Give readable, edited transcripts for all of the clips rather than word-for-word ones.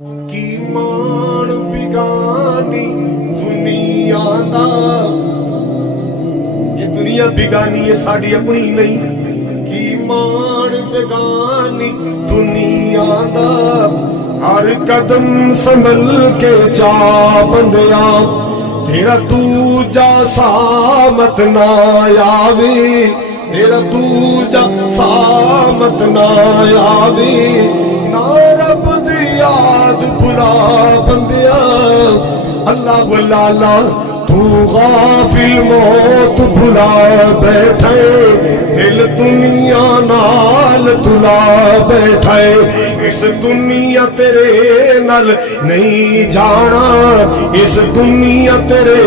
کی مان بگانی دنیا دا، یہ دنیا بگانی ہے ساڑی اپنی نہیں. کی مان بگانی دنیا دا، ہر قدم سنبھل کے چا بندیا، تیرا دوجا سامت نہ آوے، تیرا دوجا سامت نہ آوے، نہ رب دی یاد بلا بندیا. اللہ والا تو غافل موت بلا بیٹھے، دل دنیا نال تلا بیٹھے. اس دنیا تیرے نال نہیں جانا، اس دنیا تیرے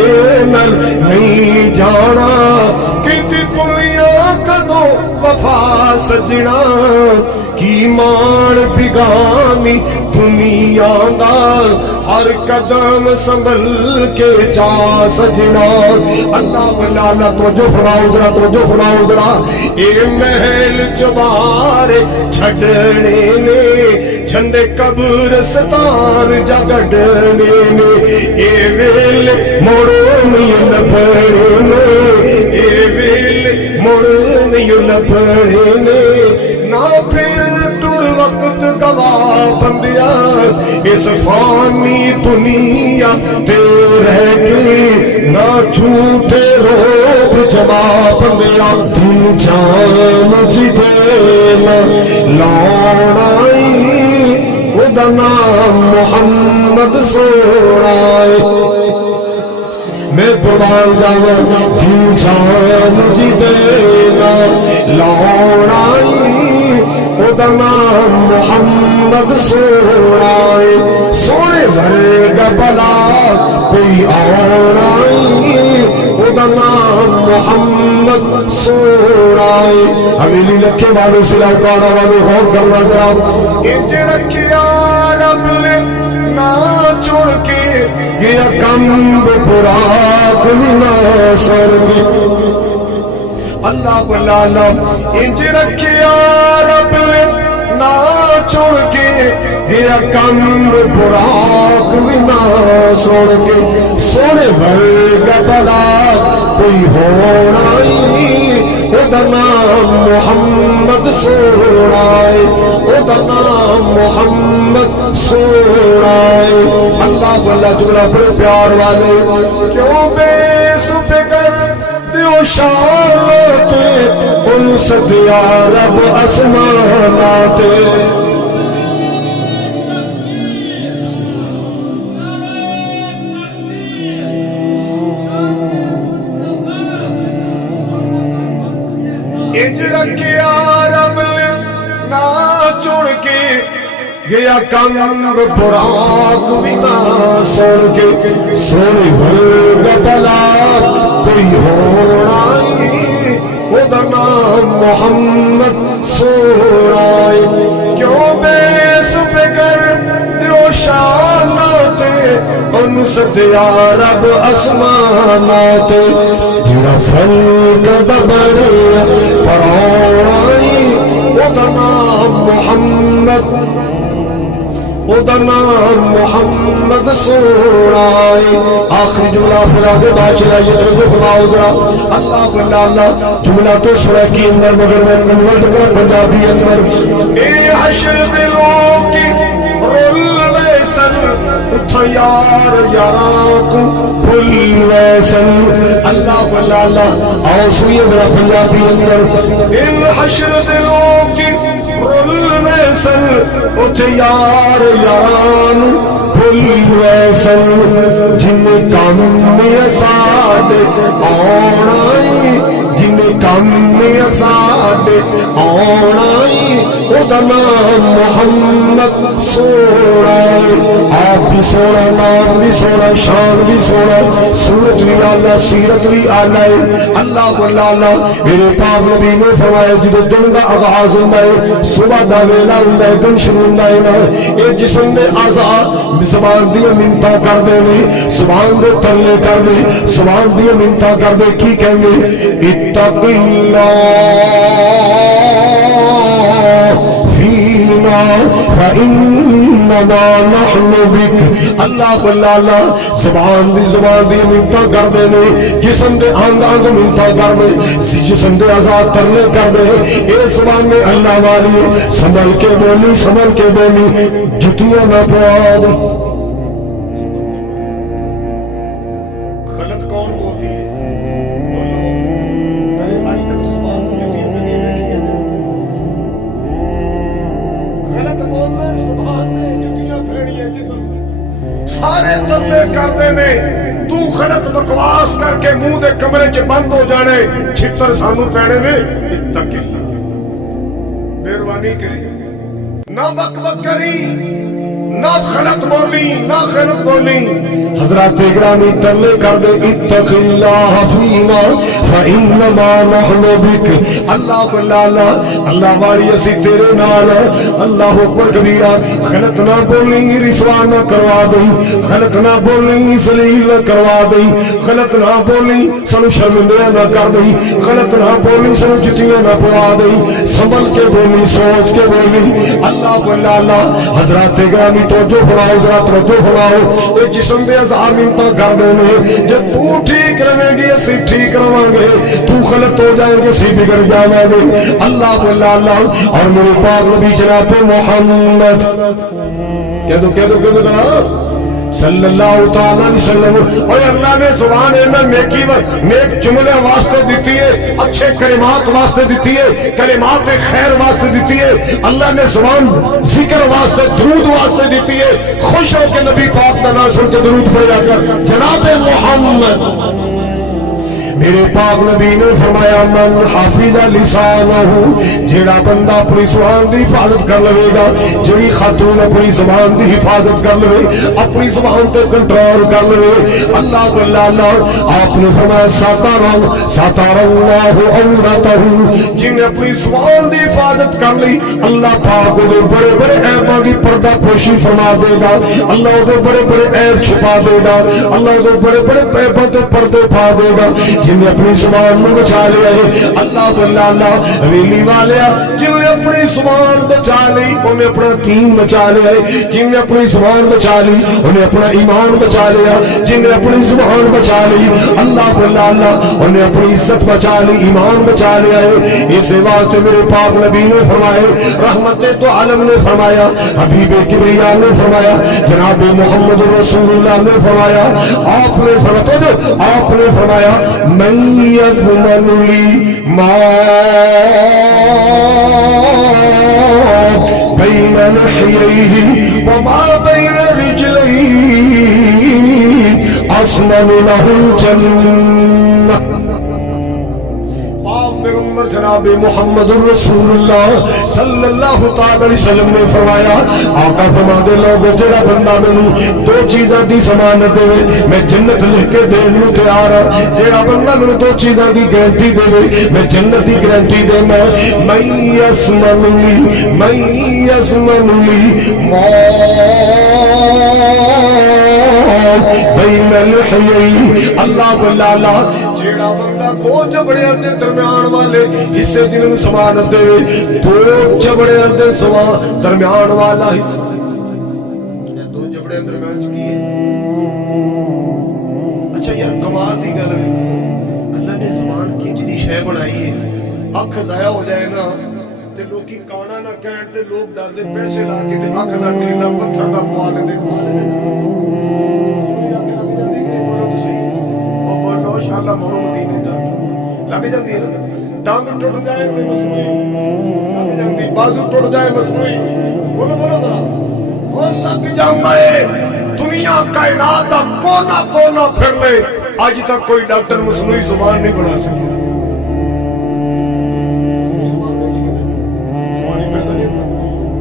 نال نہیں جانا. کیتی دنیا کدو وفا سجنا، کی مان بگانی دنیا دا، ہر قدم سنبھل کے چا سجنا. اللہ والا توجہ فرماؤ ذرا، توجہ فرماؤ ذرا. اے محل چبارے چھڑنے نے، جھنڈے قبرستان جگڑنے نے، اے ویل موڑ نہیں لبھنے، اے ویل موڑ نہیں لبھنے. نہ پھر ٹر وقت گواہ بندیا، اس فانی دنیا تے رہ گئی، نہ جھوٹے روب جما بندیا. دل جان جدے نہ لاؤنائی، او دا نام محمد سوڑائے. میں قربان جاوا دل جان جدے نہ لاؤنائی، او دا نام محمد سوڑائے. سونے ورگا بلا کوئی آنائی، او دا نام محمد سوڑائے. حویلی لکھے والوں سلاؤ کارا والوں غور کرنا ذرا. انج رکھیا رب نے نہ چھوڑ کے گیا کم برا کوئی نہ سر دی. اللہ والا انج رکھیا رب نے نہ چھوڑ کے گیا کم برا کوئی نہ سوڑ کے. سونے ورگا بلا کوئی ہونا ہی، او دا نام محمد سوڑائے، او دا نام محمد سوڑائے. اللہ والا جملہ بڑے پیار والے. کیوں بے سفکر دیو شاتے، ان ستیا رب اسماناتے. انج رکھیا رب نے نہ چھوڑ کے گیا کم براق بھی نہ سوڑ کے. سوڑی ورگا بلا کوئی ہونا ہی، او دا نام محمد سوڑائے. کیوں بے سفکر دیو شاناتے، ان ستیا رب اسماناتے. جڑا فلک ببڑیا پرونائی، او دا نام محمد، او دا نام محمد سوڑائے. آخری جملہ پھرا دے باچلا یہ توجہ فرماؤ ذرا. اللہ والا جملہ تو سورہ کی اندر مگر میں کنورٹ کر پنجابی اندر. اے حشر دلوں کی رول ویسن، اتھا یار یاران کو بھل ویسن. اللہ والا آؤ سنیے ذرا پنجابی اندر. ان حشر دلوں کی رول ویسن، اتھا یار یاران بھل ویسن. جن کام میں ساڑے آنائی، جن کام میں ساڑے آنائی، او دا نام محمد سوڑائے. آپ بھی سوڑا، نام بھی سوڑا، شان بھی سوڑا، صورت بھی آلہ، سیرت بھی آلہ ہے. اللہ والا میرے پاک نبی نے فرمایا جدو دن دا آغاز ہوتا ہے، صبح دا ویلا ہوتا ہے، دن شروع ہوتا ہے. اے جسم دے آزاد زبان دیا منتا کر دے نے، زبان دے تلے کر دے، زبان دیا منتا کر دے. کی کہیں گے؟ اتق اللہ فینا فإن فإنما نحن بك اللہ اللہ زبان دی منتا کر دے نے جسم دے انگ انگ منتا کر دے جسم دے آزاد ترلے کر دے اے زبان میں اللہ والی سنبھل کے بولی جتیاں نہ پوا دے غلط کون بولتی ہے بولو کہیں آئی تک زبان کو جتیاں میں نہیں رکھی ہے غلط بولنا زبان نے جتیاں پھیڑی ہے جسم میں سارے ترلے کر دے نے تو غلط بکواس کر کے منہ دے کمرے چ بند ہو جانے چھتر سانو پینے نے اتق اللہ مہربانی کری نہ بک بک کری نہ غلط بولی حضرات گرامی ترلے کر دے اتق اللہ فینا فإنما نحن بک اللہ اللہ والی اسی تیرے نال اللہ اکبر کبیرہ غلط نہ بولی رسوا نہ کروا دیں غلط نہ بولی ذلیل نہ کروا دیں غلط نہ بولی سنو شرمندہ نہ کر دیں غلط نہ بولی سنو جتیاں نہ پوا دیں سنبھل کے بولی سوچ کے بولی اللہ حضرات گرامی توجہ فرماؤ ذرا توجہ فرماؤ اے جسم دے ہزار منتا کر دے نے جب تو ٹھیک رہیں گی اسی ٹھیک رہاں گے تو غلط ہو جائیں گے اسی بگڑ جاواں گے اللہ اور میرے پاک نبی جناب محمد کہہ دو جناب صلی اللہ تعالی علیہ وسلم اور اللہ نے زبان میں نیکی نیک جملے واسطے دیتی ہے اچھے کلمات واسطے دیتی ہے کلمات خیر واسطے دیتی ہے اللہ نے زبان ذکر واسطے درود واسطے دیتی ہے خوش ہو کے نبی پاک کا نام سن کے درود پڑھا کر جناب محمد میرے پاک نبی نے فرمایا من حافظ لسانہ جیڑا بندہ اپنی زبان دی حفاظت کر لے گا جیڑی خاتون اپنی زبان دی حفاظت کر لے اپنی زبان تے کنٹرول کر لے اللہ آپ نے فرمایا ساتر اللہ عورتہ جن نے اپنی زبان دی حفاظت کر لی اللہ پاک دے بڑے بڑے عیباں دی پردہ پوشی فرما دے گا اللہ دے بڑے بڑے عیب چھپا دے گا اللہ دے بڑے بڑے عیباں تے پردے پا دے گا جن نے اپنی زبان میں بچا لیا ہے اللہ حویلی والے جن نے اپنی زبان بچا لی انہیں اپنا دین بچا لیا ہے جن نے اپنی زبان بچا لی انہیں اپنا ایمان بچا لیا جن نے اپنی زبان بچا لی اللہ انہیں اپنی عزت بچا لی ایمان بچا لیا ہے اس واسطے میرے پاک نبی نے فرمائے رحمت تو عالم نے فرمایا حبیب کبریا نے فرمایا جناب محمد رسول اللہ نے فرمایا آپ نے فرمایا من يضمن لي ما بين لحييه وما بين رجليه أضمن له الجنة پیغمبر جناب محمد رسول اللہ صلی اللہ تعالی علیہ وسلم نے فرمایا آقا فرما دے لوگوں تیرا بندہ میں دو چیزاں دی ضمانت دے میں جنت لکھ کے دین نو تیار ہاں تیرا بندہ میں دو چیزاں دی گارنٹی دے میں جنت دی گارنٹی دے میں یسمن لی ما بین لحیئی اللہ جیڑا بندہ دو جبڑیاں دے درمیان والے حصے جنہوں ضمانت دے دو جبڑیاں دے درمیان والا حصہ دو جبڑیاں درمیان چکی ہے اچھا یار کمال دی گل ویکھو اللہ نے زبان کی جدی شے بنائی ہے اکھ ضائع ہو جائے نا تے لوکی کانا نہ کہن تے لوگ ڈر دے پیسے لا کے تے اکھ دا نیلا پتھر دا پوا لے انشاءاللہ مورو مدینے جاتا لگ جاتی ہے نا ٹانگ ٹوٹ جائے تو مسئوئی لگ جاتی بازو ٹوٹ جائے مسئوئی بولو ذرا وہ لگ جاتا ہے دنیا کائنات دا کونا پھر لے آج تک کوئی ڈاکٹر مصنوعی زبان نہیں بنا سکے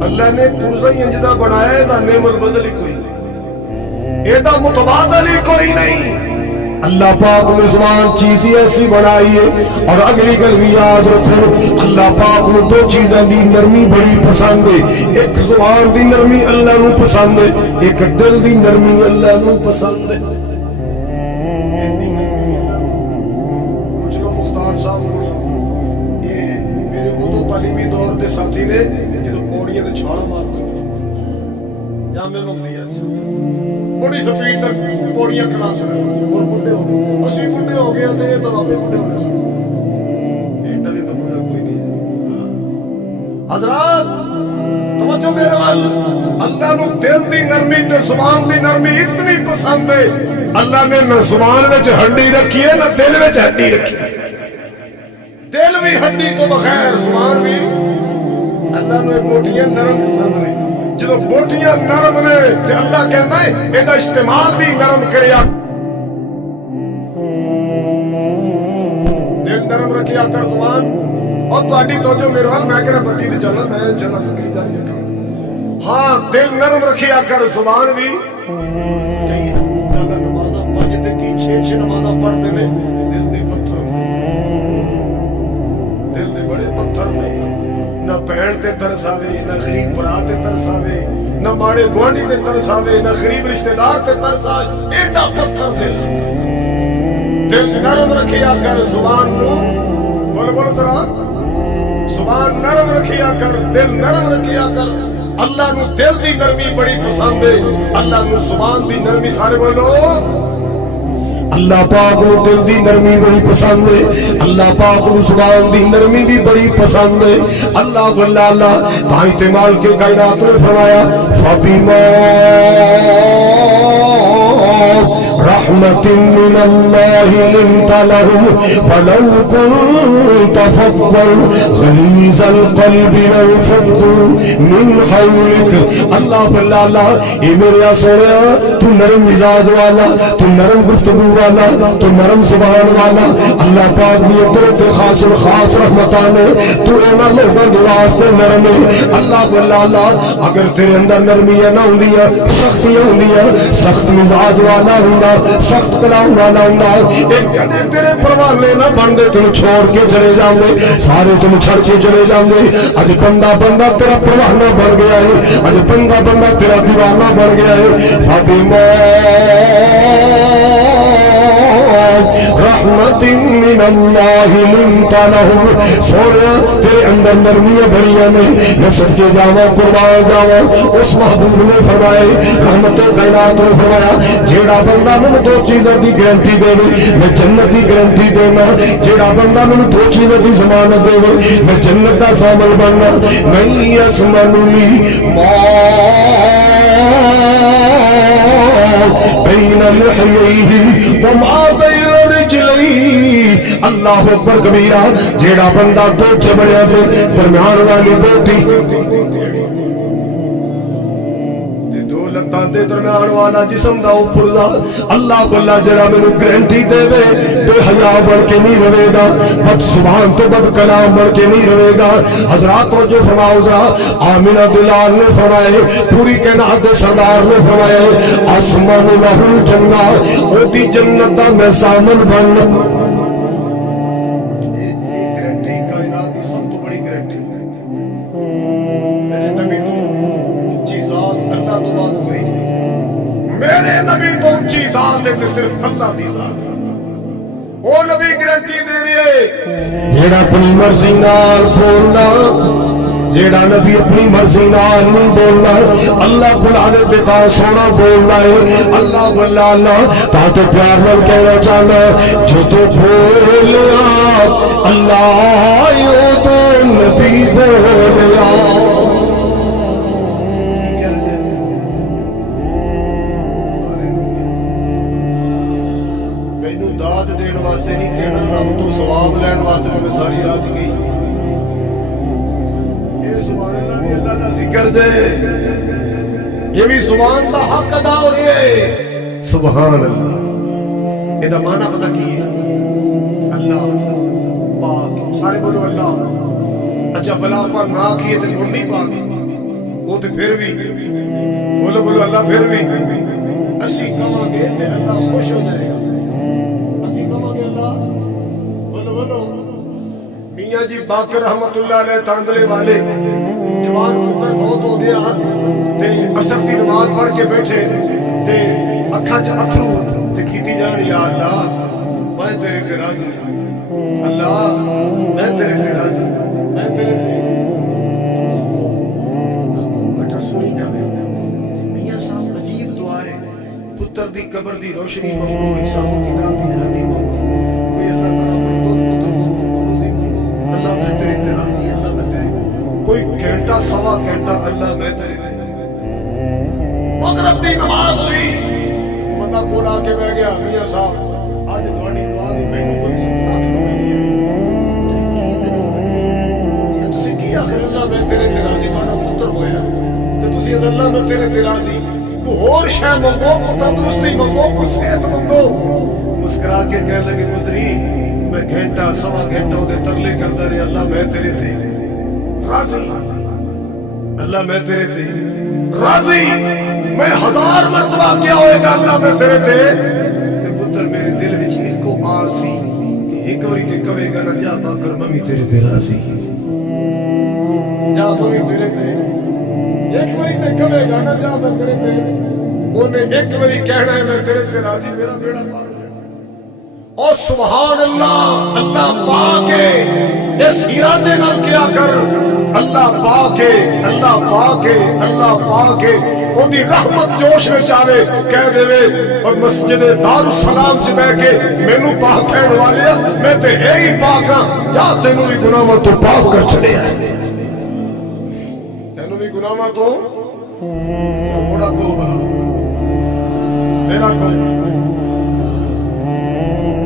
اللہ نے پرزہ ہی انجدہ بنایا ہے دا نعمت بدلی کوئی اے دا متبادلی کوئی نہیں اللہ پاک نے زبان چیزی ایسی بنائی ہے اور اگلی گل بھی یاد رکھو اللہ پاک نے دو چیزیں دی نرمی بڑی پسند ہے ایک زبان دی نرمی اللہ نو پسند ہے ایک دل دی نرمی اللہ نو پسند ہے کچھ لوگ مختار صاحب یہ میرے اردو تعلیمی دور دے ساتھی نے جدو پوڑیاں دے چھاڑا مار ਜਾਮੇ ਮੁਕਤੀਆ ਬੜੀ ਸਪੀਡ ਤੱਕ ਪੌੜੀਆਂ ਕਲਾਸ ਰਹੇ ਹੋਰ ਬੁੱਢੇ ਹੋ ਗਏ ਅਸੀਂ ਬੁੱਢੇ ਹੋ ਗਏ ਤੇ ਇਹ ਤਾਂ ਆਪੇ ਬੁੱਢੇ ਹੋ ਗਏ ਐਡਾ ਵੀ ਬੁੱਢਾ ਕੋਈ ਨਹੀਂ ਹਜ਼ਰਤ ਤਵੱਜੋ ਮੇਰੇ ਵੱਲ ਅੱਲਾਹ ਨੂੰ ਦਿਲ ਦੀ ਨਰਮੀ ਤੇ ਜ਼ੁਬਾਨ ਦੀ ਨਰਮੀ ਇਤਨੀ ਪਸੰਦ ਹੈ ਅੱਲਾਹ ਨੇ ਨਾ ਜ਼ੁਬਾਨ ਵਿੱਚ ਹੱਡੀ ਰੱਖੀ ਹੈ ਨਾ ਦਿਲ ਵਿੱਚ ਹੱਡੀ ਰੱਖੀ ਹੈ ਦਿਲ ਵੀ ਹੱਡੀ ਤੋਂ ਬਗੈਰ ਜ਼ੁਬਾਨ ਵੀ ਅੱਲਾਹ ਨੂੰ ਬੋਟੀਆਂ ਨਰਮ ਪਸੰਦ ਨੇ ਜਦੋਂ ਬੋਟੀਆਂ ਨਰਮ ਨੇ ਤੇ ਅੱਲਾਹ ਕਹਿੰਦਾ ਹੈ ਇਹਦਾ ਇਸਤੇਮਾਲ ਵੀ ਨਰਮ ਕਰਿਆ ਦਿਲ ਨਰਮ ਰੱਖਿਆ ਕਰ ਜ਼ੁਬਾਨ اور تہاڈی توجہ میرے وال میں کہنا بتی تے چلنا میں جنت خریداری رکھا ہاں دل نرم رکھیا کر زبان بھی کئی نمازاں پنج تے کی 6 نمازاں پڑھدے نے دل دے پتھر دل دے بڑے پتھر نے نہ بہن تے ترس آوے نہ غریب بھرا تے ترس آوے نہ ماڑے گوانڈی تے ترس آوے نہ غریب رشتہ دار تے ترس آوے ایڈا پتھر دل نرم رکھیا کر زبان نو بولو بولو ذرا زبان نرم رکھیا کر دل نرم رکھیا کر اللہ نو دل دی نرمی بڑی پسند ہے اللہ نو زبان دی نرمی سارے بولو اللہ پاک نو دل دی نرمی بڑی پسند ہے اللہ پاک نو زبان دی نرمی بھی بڑی پسند ہے اللہ واللہ اللہ تائیں تمال کے کائنات نے فرمایا فَبِمَا رحمت من اللہ لنت لهم فلو كنت فظا غلیظ القلب لانفضوا من حولك اللہ باللہ اللہ اے میرے سونیا تو نرم مزاج والا تو نرم گفتگو والا تو نرم زبان والا اللہ پاک دی طرف خاص الخاص رحمتان تو اینا لوگوں دے واسطے نرم ہے اللہ باللہ اللہ اگر تیرے اندر نرمیاں نہ ہوندیاں سختیاں ہوندیاں سخت مزاج والا ہوندا سخت کلام والا ہوندا ایک کدے تیرے پروالے نہ بندے تم چھوڑ کے چلے جاندے سارے تم چھڑ کے چلے جاندے اج بندہ بندہ تیرا پروانہ بن گیا ہے اج بندہ بندہ تیرا دیوانہ بن گیا ہے فبما رحمت من اللہ لنت لهم سونا تیرے اندر نرمیاں بھریاں نے میں سچے جاواں قربان جاواں اس محبوب نے فرمائے رحمت کائنات نے فرمایا جیڑا بندہ میں دو چیزوں کی گارنٹی دے میں جنت کی گارنٹی دینا جیڑا بندہ میں دو چیزوں کی ضمانت دے میں جنت کا شامل بننا نہیں یسمن لی بین لحیہ وما بین رجلیہ اللہ اکبر کبیرہ جیڑا بندہ دو چبڑیاں دے درمیان والی بوٹی دے درمیان والا جسم دا اوپر دا اللہ بلا جڑا مینوں گارنٹی دے وے بے حیا بن کے نہیں رہے گا بد زبان تو بد کلام بن کے نہیں رہے گا حضرات کو جو فرماؤ ذرا آمینہ دلال نے فرمائے پوری کائنات دے سردار نے فرمائے آسمان لہ الجنہ او دی جنت دا میں سامن بن گارنٹی کائنات دی سب تو بڑی گارنٹی میرے نبی تو اونچی ذات اللہ تو بات کوئی نہیں میرے نبی تو اونچی ذات ہے صرف اللہ دی ذات ہے وہ نبی گارنٹی دے رہی ہے جیڑا اپنی مرضی نال بولنا جیڑا نبی اپنی مرضی نال نہیں بولنا اللہ بلانے تے تا سونا بولنا ہے اللہ بلا اللہ تا تے پیار نال کہنا چاہنا جو تو بولیا اللہ یو تو نبی بولیا سواب لین واسطے میں ساری رات گئی یہ سبحان اللہ بھی اللہ کا ذکر دے یہ بھی سبحان کا حق ادا ہو رہی ہے سبحان اللہ یہ معنی پتہ کی ہے اللہ پاک سارے بولو اللہ اچھا بلا پاک نہ کیے تو کون نہیں پاک وہ تو پھر بھی بولو بولو اللہ پھر بھی اسی کہاں گے تو اللہ خوش ہو جائے گا اسی کہاں گے اللہ میاں جی باقر رحمت اللہ علیہ تاندلے والے جوان پتر فوت ہو گیا تے عصر دی نماز پڑھ کے بیٹھے تے اکھاں چ اتھرو تے کیتی جان یا اللہ میں تیرے تے راضی اللہ میں تیرے تے راضی میں تیرے تے بیٹھا سنی جاوے پتر دی قبر دی روشنی منگو، حساب و کتاب دی جانی منگو، کوئی اللہ تعالیٰ پر دو پتر منگو، روزی منگو، اللہ میں تیری راضی، اللہ میں تیری، کوئی گھنٹہ سوا گھنٹہ اللہ میں تیری مغرب دی نماز ہوئی، بندہ کول آ کے بیٹھ گیا، میاں صاحب آج تھوڑی دعا دی مینوں کوئی سننا نہیں ہے، تسی کی آخر اللہ میں تیرے راضی تہاڈا پتر ہویا تے تسی اللہ میں تیرے راضی، کو اور شے منگو، کو تندرستی منگو، کو صحت منگو، مسکرا کے کہنے لگے پتری میں گھنٹہ سوا گھنٹہ دے ترلے کردا رہیا، اللہ میں تیرے تے راضی، اللہ میں تیرے تے راضی، میں 1000 مرتبہ کیا ہوئے گا اللہ میں تیرے تے پتر میرے دل وچ ایک کو آسی، ایک واری تے کہے گا نہ جا باکر ممی تیرے تے راضی، جا ممی تیرے تے ایک واری تے کہے گا نہ جا میں تیرے تے، انہیں ایک واری کہنا ہے میں تیرے تے راضی، میرا بیڑا پار ہے۔ اور سبحان اللہ، اللہ پاکے اس ارادے نال کیا کر، اللہ پاکے اللہ پاکے اللہ پاکے ان دی رحمت جوش میں چاہے کہہ دے اور مسجد دارالسلام چ بیٹھ کے مینوں پاک کہن والے میں تے ہے ہی پاک ہاں، جا تینوں بھی گناہاں تو پاک کر چھڑیا ہے، تینوں بھی گناہاں تو بڑا کو بنا میرا کو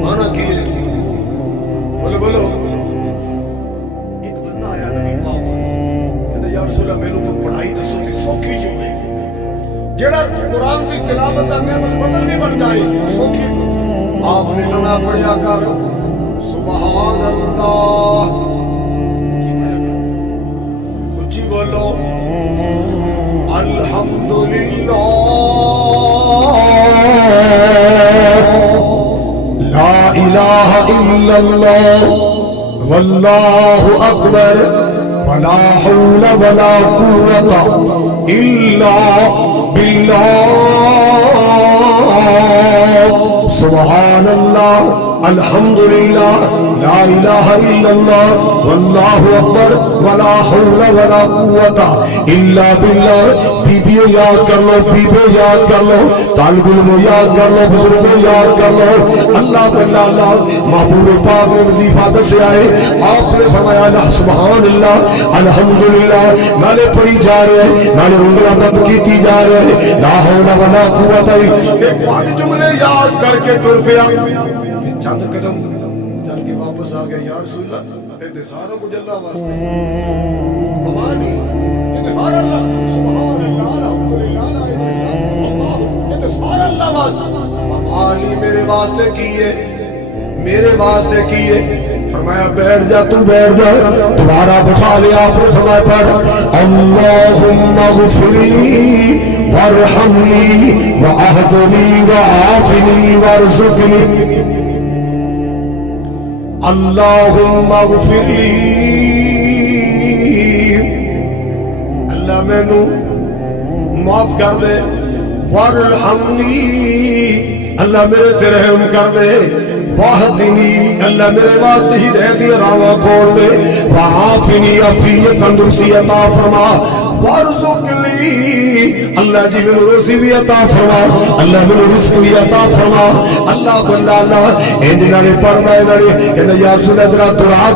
مانا کیے بولو بولو، ایک بندہ آیا نبی پاک کہتا یا رسول اللہ میرے کو پڑھائی دسو کہ سوکھی جو ہے جڑا قرآن کی تلاوت کرنے میں بدل بھی بن جائے سوکھی، آپ نے فرمایا پڑھیا کر سبحان اللہ، اچھی بولو الحمدللہ لا الہ الا اللہ واللہ اکبر ولا حول ولا قوة الا باللہ، سبحان اللہ الحمدللہ لا الہ الا اللہ واللہ اکبر ولا حول ولا قوة الا باللہ، بیبیوں یاد کر لو، بیبیوں یاد کر لو، طالب علموں یاد کر لو، بزرگوں یاد کر لو، اللہ بلّہ اللہ محبوب پاک نے وظیفہ دسے آئے، آپ نے فرمایا سبحان اللہ الحمدللہ، نالے پڑھی جا رہے ہیں، نالے انگلہ بند کیتی جا رہے ہیں، لا حول ولا قوت، ایک پانچ جملے یاد کر کے ٹر پیا، چند قدم چل کے واپس آ گیا، یا رسول اللہ انتظاروں کو جللہ واسطے امانی انتظار اللہ سبحان اللہ الحمدللہ لا الہ الا اللہ انتظار اللہ واسطے امانی میرے واسطے کیے، میرے واسطے کیے، فرمایا بیٹھ جا تو بیٹھ جا، تمہارا بٹھا لیا، آپ نے فرمایا پڑھ اللہم اغفرلی وارحمنی واہدنی وعافنی وارزقنی، اللہم اغفر لی، اللہ میں نو معاف کر دے، وارحمنی، اللہ میرے تے رحم کر دے، واہدنی، اللہ میرے واسطے ہدایت دی راہ کھول دے، وعافنی، عافیت تندرستی عطا فرما، وارزقنی، اللہ جی میں روزی بھی عطا فرما، اللہ میں رزق بھی عطا فرما، اللہ بلّہ اللہ انجنہ نے پڑھنا ہے نارے کہنا یا رسول اللہ ذرا دعا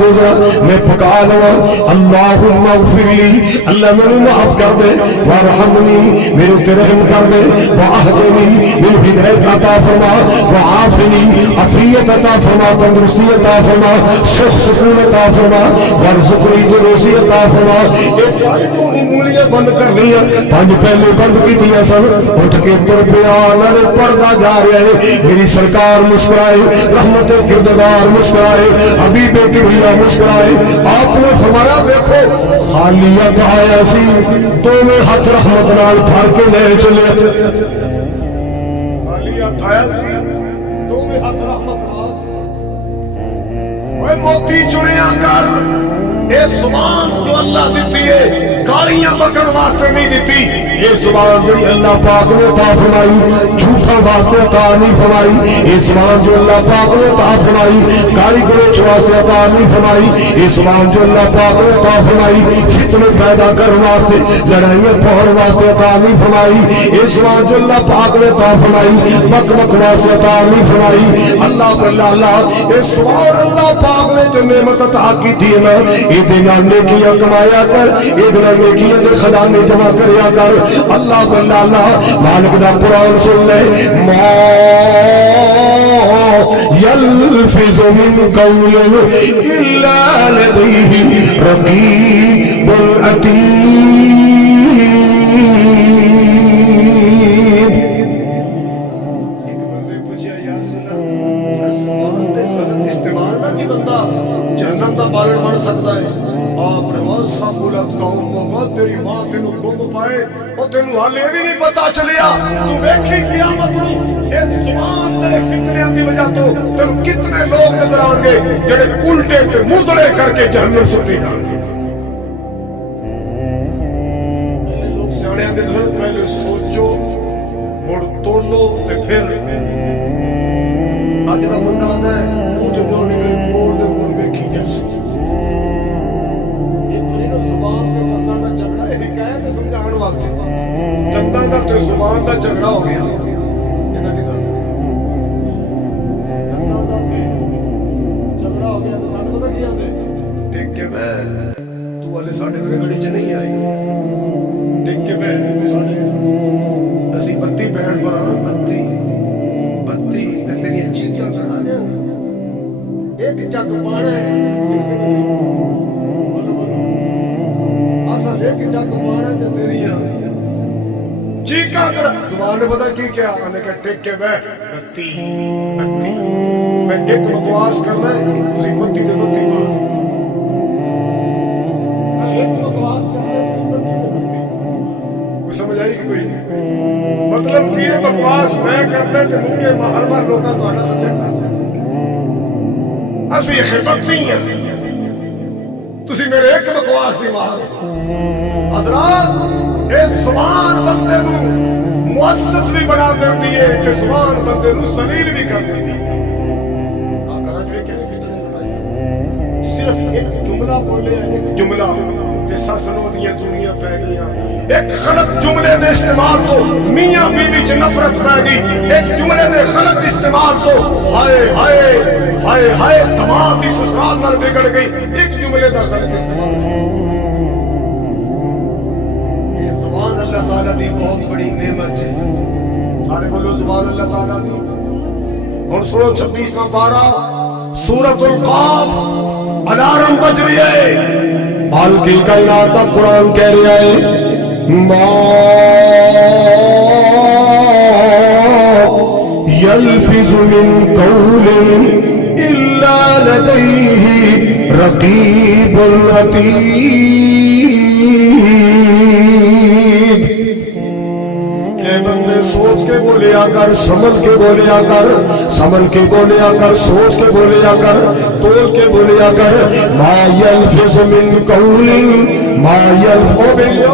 دو ذرا میں پکا لوا، اللہم اغفر لی، اللہ میرے معاف کر دے، وارحمنی، میرے تے رحم کر دے، واہدنی، میرے ہدایت عطا فرما، وعافنی، عافیت عطا فرما، تندرستی عطا فرما، سکون عطا فرما، وارزقنی، تو روزی عطا فرما، ایک انگلیاں بند کرنی ہے، پانچ پہلے بند کی دیا سب، اٹھ کے تر پیا نہ پڑھتا جا رہا ہے، میری سرکار مسکرائے، رحمت کردگار مسکرائے، حبیب کبریا مسکرائے، آپ نے فرمایا دیکھو خالی ہاتھ آیا سی تو میں ہاتھ رحمت نال بھر کے لے چلے، خالی ہاتھ آیا سی تو میں ہاتھ رحمت نال، اوے موتی چڑیاں کر یہ زبان جو اللہ دیتی ہے گالیاں بکن واسطے نہیں دیتی. یہ زبان جو اللہ پاک نے عطا فرمائی جھوٹا واسطے عطا نہیں فرمائی. یہ زبان جو اللہ پاک نے عطا فرمائی گالی گلوچ واسطے عطا نہیں فرمائی. یہ زبان جو اللہ پاک نے عطا فرمائی فتنے پیدا کرنے واسطے لڑائیاں پاؤن واسطے عطا نہیں فرمائی. یہ زبان جو اللہ پاک نے عطا فرمائی بک بک واسطے عطا نہیں فرمائی. اللہ اللہ یہ زبان اللہ پاک نے جو نعمت عطا کی تھی نا یہ نیکیاں کمایا کر, یہ نیکیاں دے خزانے جمع کریا کر. اللہ اللہ مالک دا قرآن سن لے, ما یلفظ من قول الا لدیہ رقیب عتید. ایک بندے پوچھا یا زبان دے غلط استعمال نہ کہ بندہ جہنم دا بالن بن سکتا ہے. آپ نے واسا بولت قوم کو تیری ماں تینو گم پائے اور تینو حالے بھی نہیں پتا چلیا. تو ویکھی قیامت نو اس زبان دے فتنیاں دی وجہ تو تینو کتنے لوگ نظر آن گے جڑے الٹے تے مودڑے کر کے جہنم سٹی جان گے. پہلے لوگ سیاڑیاں دے گھر پہلے سوچو مڑ تولو تے پھر اج دا منڈا آندا ہے وہ جو نکلے موڑ دے اوپر ویکھی جیسے دنداں دا تے زبان دا جھگڑا ہو گیا. دنداں دا تے جھگڑا ہو گیا. تو پتہ کی آندے ٹک کے میں تو والے ساڈے گڑی چ نہیں آئی ٹک کے میں ساڈے اسی بتی بہن پر بتی بتی تے تیری چیزاں چڑھا دیا ایک جگ پانا ہے ایک جگ پانا تے تیری چیکا کر. زبان نے پتا کی کیا میں نے کہا ٹک کے بیٹھ بتی بتی میں ایک بکواس کرنا ہے اسی بتی دے بتی مار ایک بکواس کرنا ہے اسی بتی دے بتی. کوئی سمجھ آئی کہ کوئی نہیں مطلب کی ہے بکواس میں کرنا ہے تے مکے ہر بار لوکاں تہاڈا سبجیکٹ اسی خبتی ہیں تسی میرے ایک بکواس دی مار. حضرات اے زبان بندے نو مؤسس بھی بنا دیتی ہے کہ زبان بندے نو ذلیل بھی کر دیتی ہے. آقا جو کہ فتنے لڑائی صرف ایک جملہ بولے ایک جملہ تے سسلو دی دنیا پہ گیا. ایک غلط جملے دے استعمال تو میاں بیوی وچ نفرت پہ گئی. ایک جملے دے غلط استعمال تو ہائے ہائے ہائے ہائے دماغ دی سسرال نال بگڑ گئی. ایک جملے دا غلط استعمال. اللہ تعالیٰ دی بہت بڑی نعمت ہے. سارے بولو زبان اللہ تعالیٰ دی. اور سنو 26واں پارہ سورۃ القاف الارم بج رہی ہے. مالک کائنات کا قرآن کہہ رہا ہے ما یلفظ من قول الا لدیہ رقیب عتید. بندے سوچ کے بولیا کر, سمجھ کے بولیا کر, سمجھ کے بولیا کر, سوچ کے بولیا کر, تول کے بولیا کر. ما یلفظ من قول ما یلفظ بلیا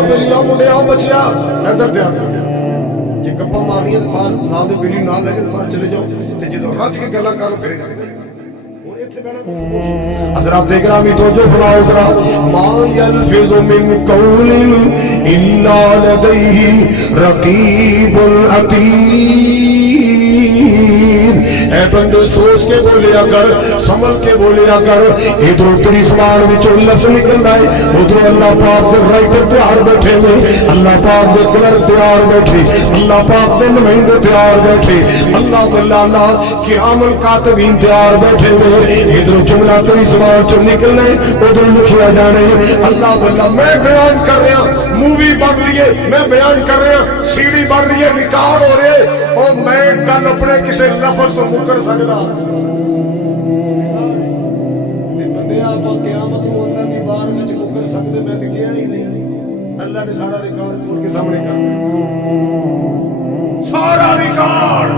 مڈیا بچیا ادھر دھیان کر. جے گپا مارنیاں باہر نہ دے بلی نہ لگے باہر چلے جاؤ تے جدوں رچ کے گلاں کرو پھر حضرات گرامی توجہ فرماؤ ذرا. ما یلفظ من قول الا لدیہ رقیب عتید. اے بندے سوچ کے بولیا کر, سمجھ کے بولیا کر. ادھر تیری زبان وچوں لفظ نکلدا ہے, ادھر اللہ پاک دے رائٹر تیار بیٹھے نے, اللہ پاک دے کلر تیار بیٹھے, اللہ پاک دے نمائندے تیار بیٹھے, اللہ اللہ کے عمل کاتبین تیار بیٹھے نے. ادھر جملہ تیری زبان چوں نکلنے ادھر لکھیا جانے. اللہ اللہ میں بیان کر رہا, مووی بن رہی ہے, میں بیان کر رہا, سی ڈی بن رہی ہے, ریکارڈ ہو رہے ہیں, اور میں کل اپنے کسی لفظ تو مکر سکتا. بندے آپ قیامت کو اللہ کی بار میں مکر سکتے, میں تو کیا ہی نہیں. اللہ نے سارا ریکارڈ کھول کے سامنے کر سارا ریکارڈ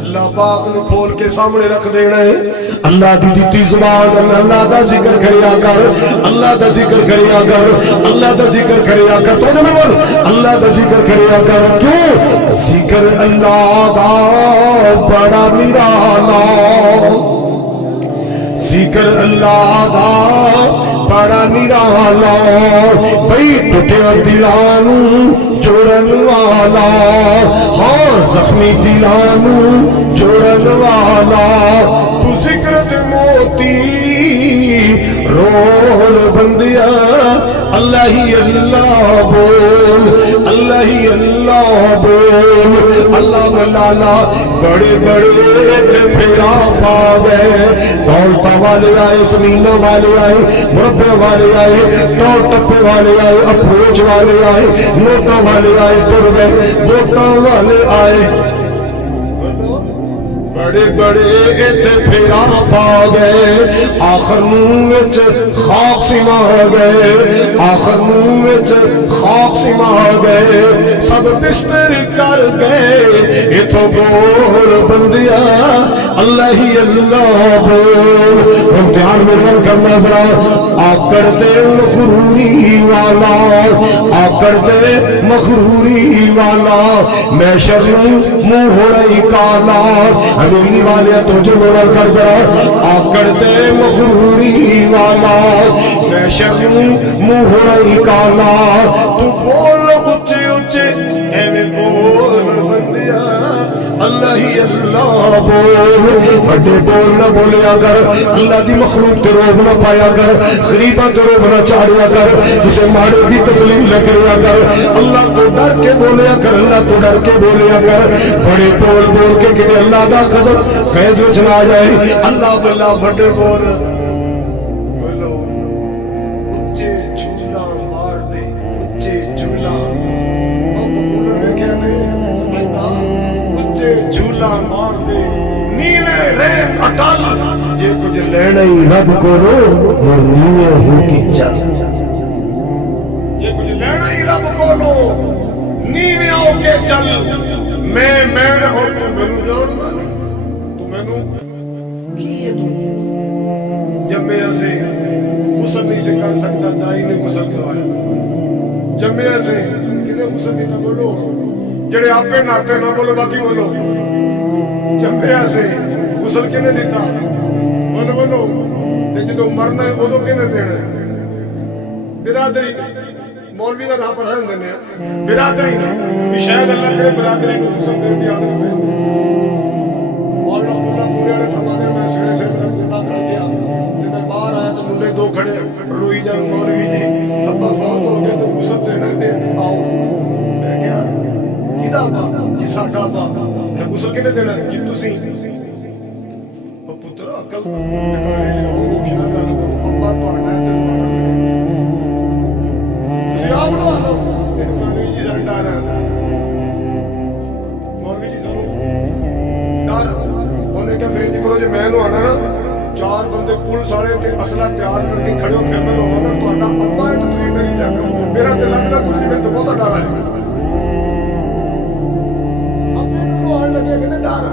اللہ پاک نے کھول کے سامنے رکھ دینا ہے اللہ دی دتی زبان اللہ دا ذکر کریا کر اللہ دا ذکر کریا کر اللہ دا ذکر کریا کر تو جب بول اللہ دا ذکر کریا کر کیوں ذکر اللہ دا بڑا نرالا ذکر اللہ دا بڑا نرالا بھئی ٹوٹیا دلانو جوڑن والا ہاں زخمی دلانو جوڑن والا تو ذکر دے موتی رول بندیا اللہ ہی اللہ بول اللہ ہی اللہ بول اللہ ملالا بڑے بڑے تے پھیرا پا گئے دولتہ والے آئے زمینہ والے آئے مربع والے آئے ٹو ٹپے والے آئے اپروچ والے آئے نوٹا والے آئے ٹر گئے ووٹاں والے آئے بڑے بڑے تے پھیرا پا گئے آخر منہ وچ خواب سما گئے آخر منہ وچ خواب سما گئے سب بستر کر گئے اتھو بول بندیا اللہ ہی اللہ بول امتحان میں رنگ کرنا ذرا آکڑ دے مغروری والا آکڑ دے مغروری والا میں شرم منہ ہوڑائی کالا حویلی والے تو جو نور کر ذرا آکڑ دے مغروری والا میں شرم منہ ہوڑائی کالا تو بول اچھے اچھے ایویں بول بندیا اللہ ہی اللہ بول بڑے بول نہ بولیا کر اللہ دی مخلوق تے روب نہ پایا کر غریباں تے روب نہ چاڑیا کر کسے ماڑے دی تسلیم نہ کریا کر اللہ تو ڈر کے بولیا کر اللہ تو ڈر کے بولیا کر بڑے بول بول کے کہ اللہ دا قدر فیض وچ نہ جائے اللہ بلا بڑے بول بولو اچھے جھولا مار دے اچھے جھولا او بولو ویکھیا نہیں سمجھدا جھولا مار دے نیوے رین اٹل جے کچھ لینا ہی رب کو رو اور نیوے ہو کی چل جے کچھ لینا ہی رب کو رو نیوے ہو کے چل میں نہ ہو تو مینوں جاندا نہیں تو مینوں کی ہے تو جمعے سے غسل نہیں سے کر سکتا دائی نے غسل کروایا جمعے سے کنے غسل نہیں تھا بولو جڑے آپے ناتے نہ بولو باقی بولو جمعہ سے غسل کنے دیتا بولو بولو تے جدو مرنا ہے ادو کنے دینا برادری مولوی کا نام پڑھن دینے برادری نے کہ شاید اللہ کرے برادری کو غسل دین دی عادت ہوئے مولانا عبداللہ پورے والے فرماتے ہیں میں سویرے سے زندہ کر گیا تے میں باہر آیا تو منڈے دو کھڑے روئی جان مولوی جی ابا فوت ہو گئے تو غسل دینا تے آؤ میں کیا کیدا ابا جی ساڈا ابا ہے غسل کنے دینا جی تسی او پتر عقل ٹکانے لو روشنا گل کرو ابا تہاڈا تے تسی آپ لو تے مولوی جی دا ڈر ہے مولوی جی سانو ڈر اونے کہ پھر کرو جے میں نو آنا نا چار بندے پولیس والے تے اسلحہ تیار کر کے کھڑے ہو پھر میں لوگاں دا تہاڈا ابا ہے تے تسی ڈری جا کرو میرا تے لگدا کچھ نہیں میں تے بہت ڈر ہے لگے کہ ڈر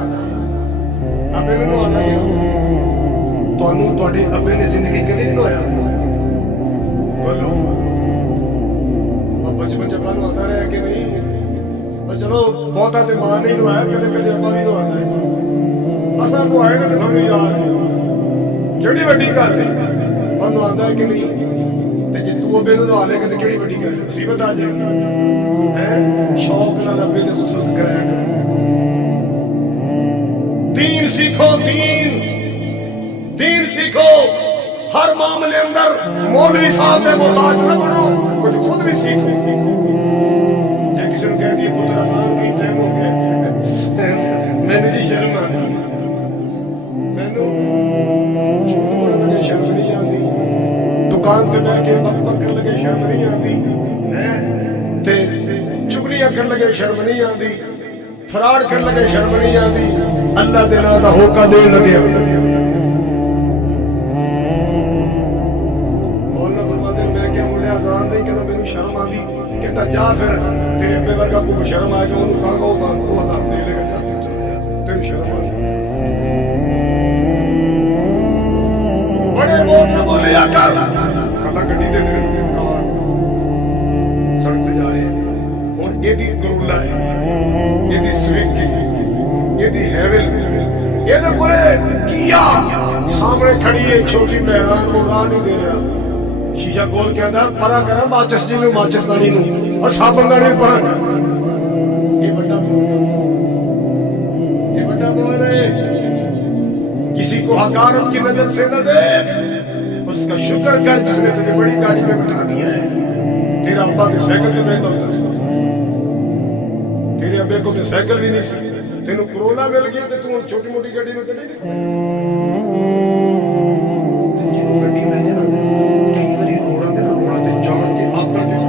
ابے نو آن لگیا تانوں تواڈے ابے نے زندگی کدی نہیں ہویا بولو اب بچپن جب نو آتا رہا کہ نہیں اور چلو بہتا تے ماں نہیں لوایا کدے کدے ابا بھی نو آتا ہے اساں کو آئے نا سانوں یاد جڑی وڈی گل ہے انہوں آندا ہے کہ نہیں تے جے تو ابے نو آ لے کہ کیڑی وڈی گل مصیبت آ جائے گی ہے شوق نال ابے نے غسل کرایا کرو دین سیکھو دین سیکھو ہر معاملے اندر مولوی صاحب دے محتاج نہ بنو کچھ خود بھی سیکھو جے کسی نے کہہ دی پتر اذان کی ٹائم ہو گیا میں نے جی شرم آ گئی میں نے جھوٹ بولنے لگے شرم نہیں آتی دکان تے بیٹھ کے بک بک کر لگے شرم نہیں آتی تے چگلیاں کر لگے شرم نہیں آتی فراڈ کر لگے شرم نہیں آتی اللہ دے نام دا ہوکا دے لگے مولانا فرماتے ہیں میں کیا مولے اذان نہیں کہتا مینوں شرم آندی کہتا جا پھر تیرے ابے ورگا کو شرم آ جائے انہوں کہا گا وہ اذان دے لے گا جا تو چل جا تینوں شرم آ بڑے بول نہ بولیا کر اللہ گڈی دے دے کار سڑک تے جا رہے ہیں ہن ایدی کرولا ہے ایدی سویگ ایدی ہیول ایدے کولے کیا سامنے کھڑی ہے چھوٹی مہران کو راہ نہیں دے رہا شیشہ کھول کے اندر پرا کرا ماچس جی نو ماچس دانی نو اور صاحب بندانی پرا یہ بڑا بول رہے کسی کو حقارت کی نظر سے نہ دیکھ اس کا شکر کر جس نے تجھے بڑی گاڑی میں بٹھا دیا ہے تیرا ابا تے سائیکل تے بیٹھا ہوتا سی تیرے ابے کو تے سائیکل بھی نہیں سی تینوں کرولا مل گیا تے تو چھوٹی موٹی گاڑی میں کٹے نہیں جدوں گاڑی میں نا کئی باری روڑاں تے جان کے آکڑ کے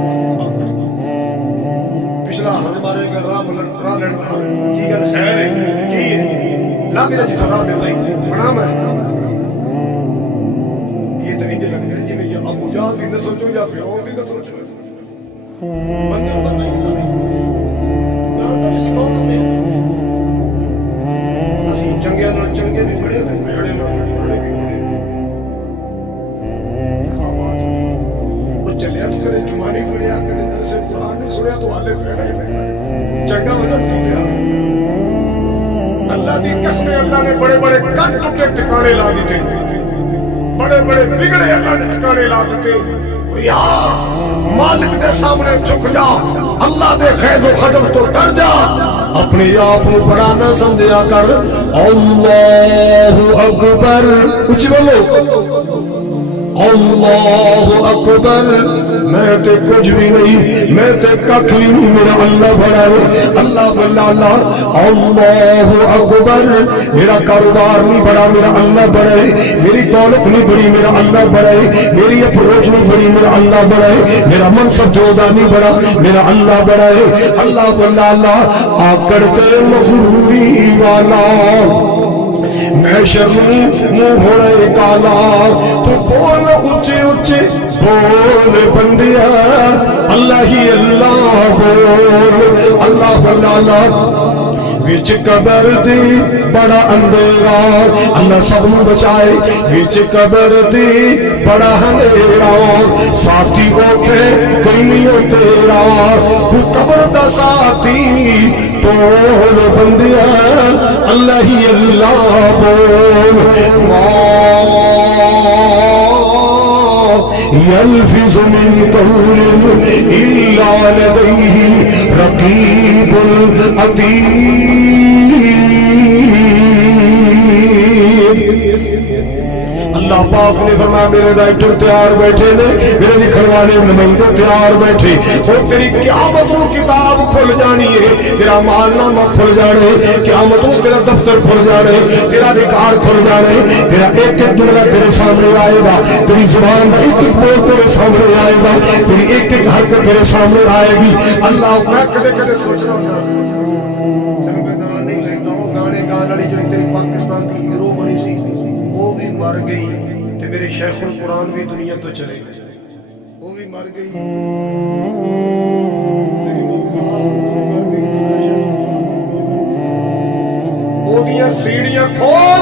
پچھلا ہمارے گھر راہ لڑ رہا کی گل خیر ہے کی ہے لگ جا جتنا راہ مل رہی بڑا میں یہ تو انجھے لگ جائے جی میں یہ ابو جال کی نسل چو یا فرعون کی نسل چو بندہ ہی ساری نرانتا بھی سکھاؤں میں اسی چنگے نہ چنگے بھی بڑے تھے بڑے نہ بڑے بھی بڑے خوابات وہ چلیا تو کدے جمعہ نہیں پڑھیا کدے درس قرآن نہیں سنیا تو والے پیڑا ہی پیڑا چنگا وجہ سیدھا اللہ دی قسمیں اللہ نے بڑے بڑے کن ٹوٹے ٹھکانے لا دیتے بڑے بڑے بگڑے اللہ نے ٹھکانے لا دیتے یا مالک دے سامنے جھک جا اللہ دے خیز و خدم تو ڈر جا اپنے آپ کو بڑا نہ سمجھیا کر اللہ اکبر اچھی بولو اللہ اکبر میں تے کچھ بھی نہیں میں تے ککھ بھی نہیں میرا اللہ بڑا ہے اللہ بلا اللہ اکبر میرا کاروبار نہیں بڑا میرا اللہ بڑا ہے میری دولت نہیں بڑی میرا اللہ بڑا ہے میری اپروچ نہیں بڑی میرا اللہ بڑا ہے میرا منصب جودا نہیں بڑا میرا اللہ بڑا ہے اللہ بلا آکڑ تے مغروری والا میں شرم منہ ہوڑے کالا تو بول اچھے اچھے بول بندیا اللہ ہی اللہ بول اللہ بلالا وچ قبر دی بڑا اندھیرا اللہ سب نو بچائے وچ قبر دی بڑا اندھیرا ساتھی اوتھے کوئی نہیں تیرا تو قبر دا ساتھی بول بندیا اللہ ہی اللہ بول يلفظ من قول إلا لديه رقيب عتيد اللہ پاک نے فرمایا میرے رائٹر تیار بیٹھے نے میرے لکھن والے نمائندے تیار بیٹھے اور تیری قیامت کو کتاب کھل جانی ہے تیرا مال نامہ کھل جانے قیامت کو تیرا دفتر کھل جانے تیرا ریکارڈ کھل جانے تیرا ایک ایک جملہ تیرے سامنے آئے گا تیری زبان کا ایک ایک بول تیرے سامنے آئے گا تیری ایک ایک حرکت تیرے سامنے آئے گی اللہ میں کدے کدے سوچنا تھا چلو میں گانا نہیں لینا گانے گانے والی جڑی تیری پاکستان کی ہیرو بنی سی وہ بھی مر گئی تے میرے شیخ القرآن بھی دنیا تو چلے گئے وہ بھی مر گئی وہ دیاں سیڑیاں کھول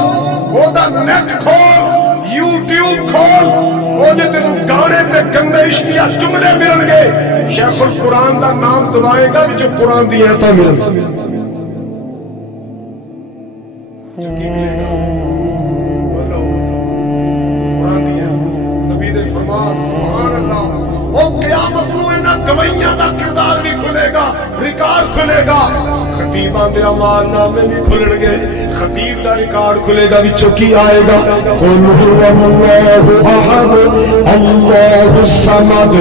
وہ دا نیٹ کھول یوٹیوب کھول وہ جے تینوں گانے تے گندے عشقیہ جملے ملن گے شیخ القرآن دا نام دبائے گا وچ قرآن دی آیتاں ملن گی چکی ملے گا سبحان اللہ وہ قیامت نو انہاں گوائیاں دا کردار بھی کھلے گا ریکارڈ کھلے گا خطیباں دے اعمال نامے بھی کھلن گے خطیب دا ریکارڈ کھلے گا وچوں کی آئے گا قل هو اللہ احد اللہ الصمد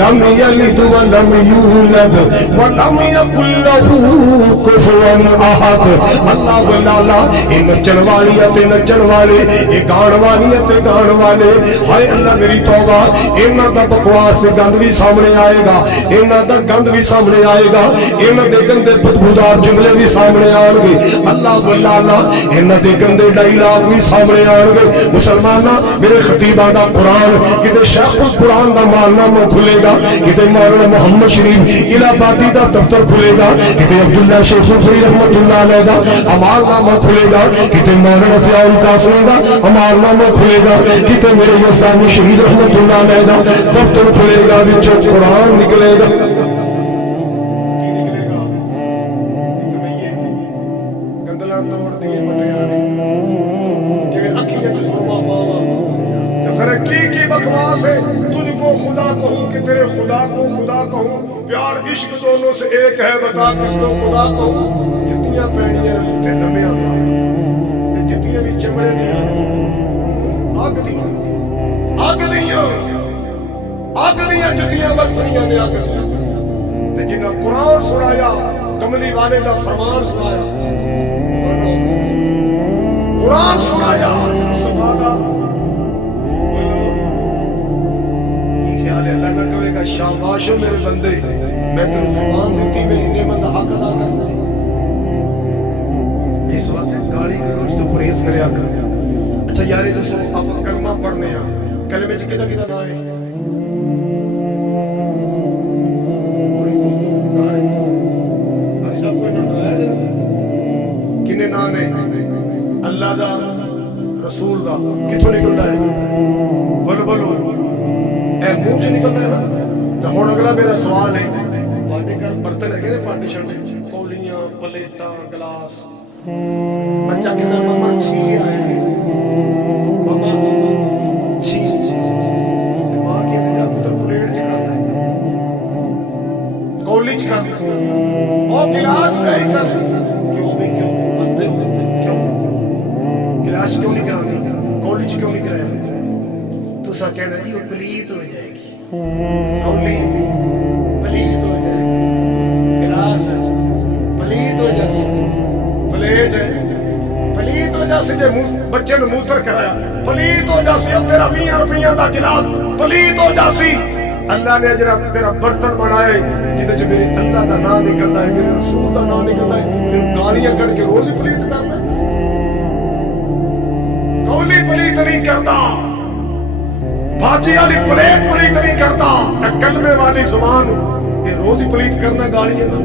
لم یلد ولم یولد ولم یکن له کفوا احد اللہ ولالا اے نچن والی تے نچن والے اے گان والی تے گان والے ہائے اللہ میری توبہ انہاں دا بکواس تے گند بھی سامنے آئے گا انہاں دا گند بھی سامنے آئے گا انہاں دے گندے بدبودار جملے بھی سامنے آن گے اللہ ولالا انہاں دے گندے ڈائلاگ بھی سامنے آن گے مسلمانہ میرے خطیبہ دا قرآن کتے شیخ القرآن دا مالنامہ کھلے گا کتے مولانا محمد شریف الہ آبادی دا دفتر کھلے گا کتے عبداللہ شیخ الفری رحمت اللہ علیہ دا امالنامہ کھلے گا کتے مولانا ضیاء القاسمی دا امالنامہ کھلے گا کتے میرے یزدانی شہید رحمت اللہ علیہ دا دفتر کھلے گا وچوں قرآن نکلے گا پیار عشق دونوں سے ایک ہے بتا کس کو خدا کو جتیاں پینیاں تے لمبیاں تے جتیاں بھی چمڑے دیاں اگ دیاں جتیاں برسنیاں نے اگ دیاں تے جنہاں قرآن سنایا کملی والے دا فرمان سنایا قرآن سنایا مصطفیٰ دا اللہ نہ کہے گا شاباش میرے بندے میں تیرے زبان دیتی میری نعمت حق ادا کرنا اس وقت گالی گلوچ تو پرہیز کریا کر اچھا یاری دوستو آپ کلمہ پڑھنے ہیں کلمے چ کدا کدا نہ ہے کنے نام ہے اللہ دا رسول دا کتھوں نکلدا ہے بولو بولو اے منہ چ نکلتا ہے نا ہوں اگلا میرا سوال ہے تھوڑے گھر برتن ہے پانڈے شانڈے کولیاں پلیٹاں گلاس بچہ کہتا مما چھی آیا مما چھی ماں کہتے جا پتر پلیٹ چکا کولی چکا اور گلاس نہیں کر کیوں بھی کیوں ہنستے ہو کیوں گلاس کیوں نہیں کراتی کولی چ کیوں نہیں کرایا تو سا کہنا جی وہ پلیت ہو جائے گی کولی پلیت ہو جائے گی گلاس ہے پلیت ہو جائے پلیٹ ہے پلیت ہو جائے جے بچے نے موتر کرایا پلیت ہو جائے تیرا 20 روپیہ دا گلاس پلیت ہو جائے اللہ نے جرا میرا برتن بنائے جدے میرے اللہ دا نام نکلتا ہے میرے رسول دا نام نکلتا ہے تیرے گالیاں کر کے روز ہی پلیت کرنا کولی پلیت نہیں کرتا بھاجی والی پلیٹ پلیت نہیں کرتا کلمے والی زبان تے روز ہی پلیت کرنا گالی ہے نا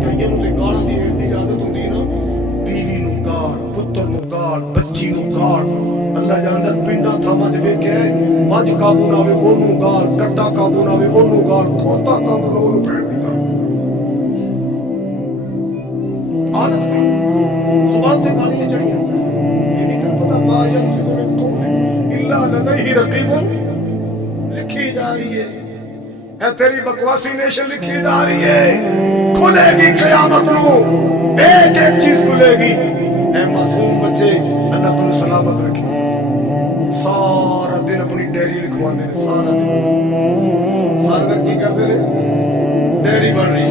کئی نوں تے گالاں دی ایڈی عادت ہوندی نا بیوی نوں گال پتر نوں گال بچی نوں گال اللہ جاندا پنڈا تھاواں دے ویکھیا مجھ قابو نہ ہوے اونوں گال کٹا قابو نہ ہوے اونوں گال کھوتا قابو نہ اونوں پھیڑ دی گال عادت زبان تے گالیاں چڑھیاں یہ نہیں کر پتہ ما یلفظ من قول الا لدیہ رقیب لکھی جا رہی ہے اے تیری بکواسی نیشن لکھی جا رہی ہے کھلے گی قیامت نو ایک ایک چیز کھلے گی اے معصوم بچے اللہ تمہیں سلامت رکھے سارا دن اپنی ڈیری لکھوانے سارا دن کی کرتے رہے ڈیری بڑھ رہی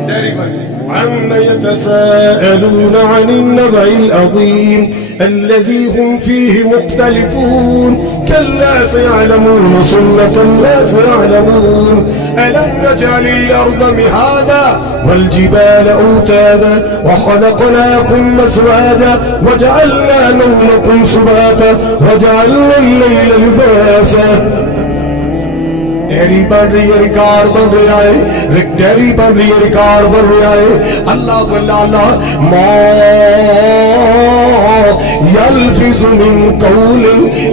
عما يتساءلون عن النبأ العظيم الذي هم فيه مختلفون كلا سيعلمون ثم كلا سيعلمون ألم نجعل الأرض مهادا والجبال أوتادا وخلقناكم أزواجا وجعلنا نومكم سباتا وجعلنا الليل لباسا ڈیری بن رہی ہے ریکارڈ بن رہا ہے ڈیری بن رہی ہے ریکارڈ بن رہا ہے اللہ واللہ ما یلفظ من قول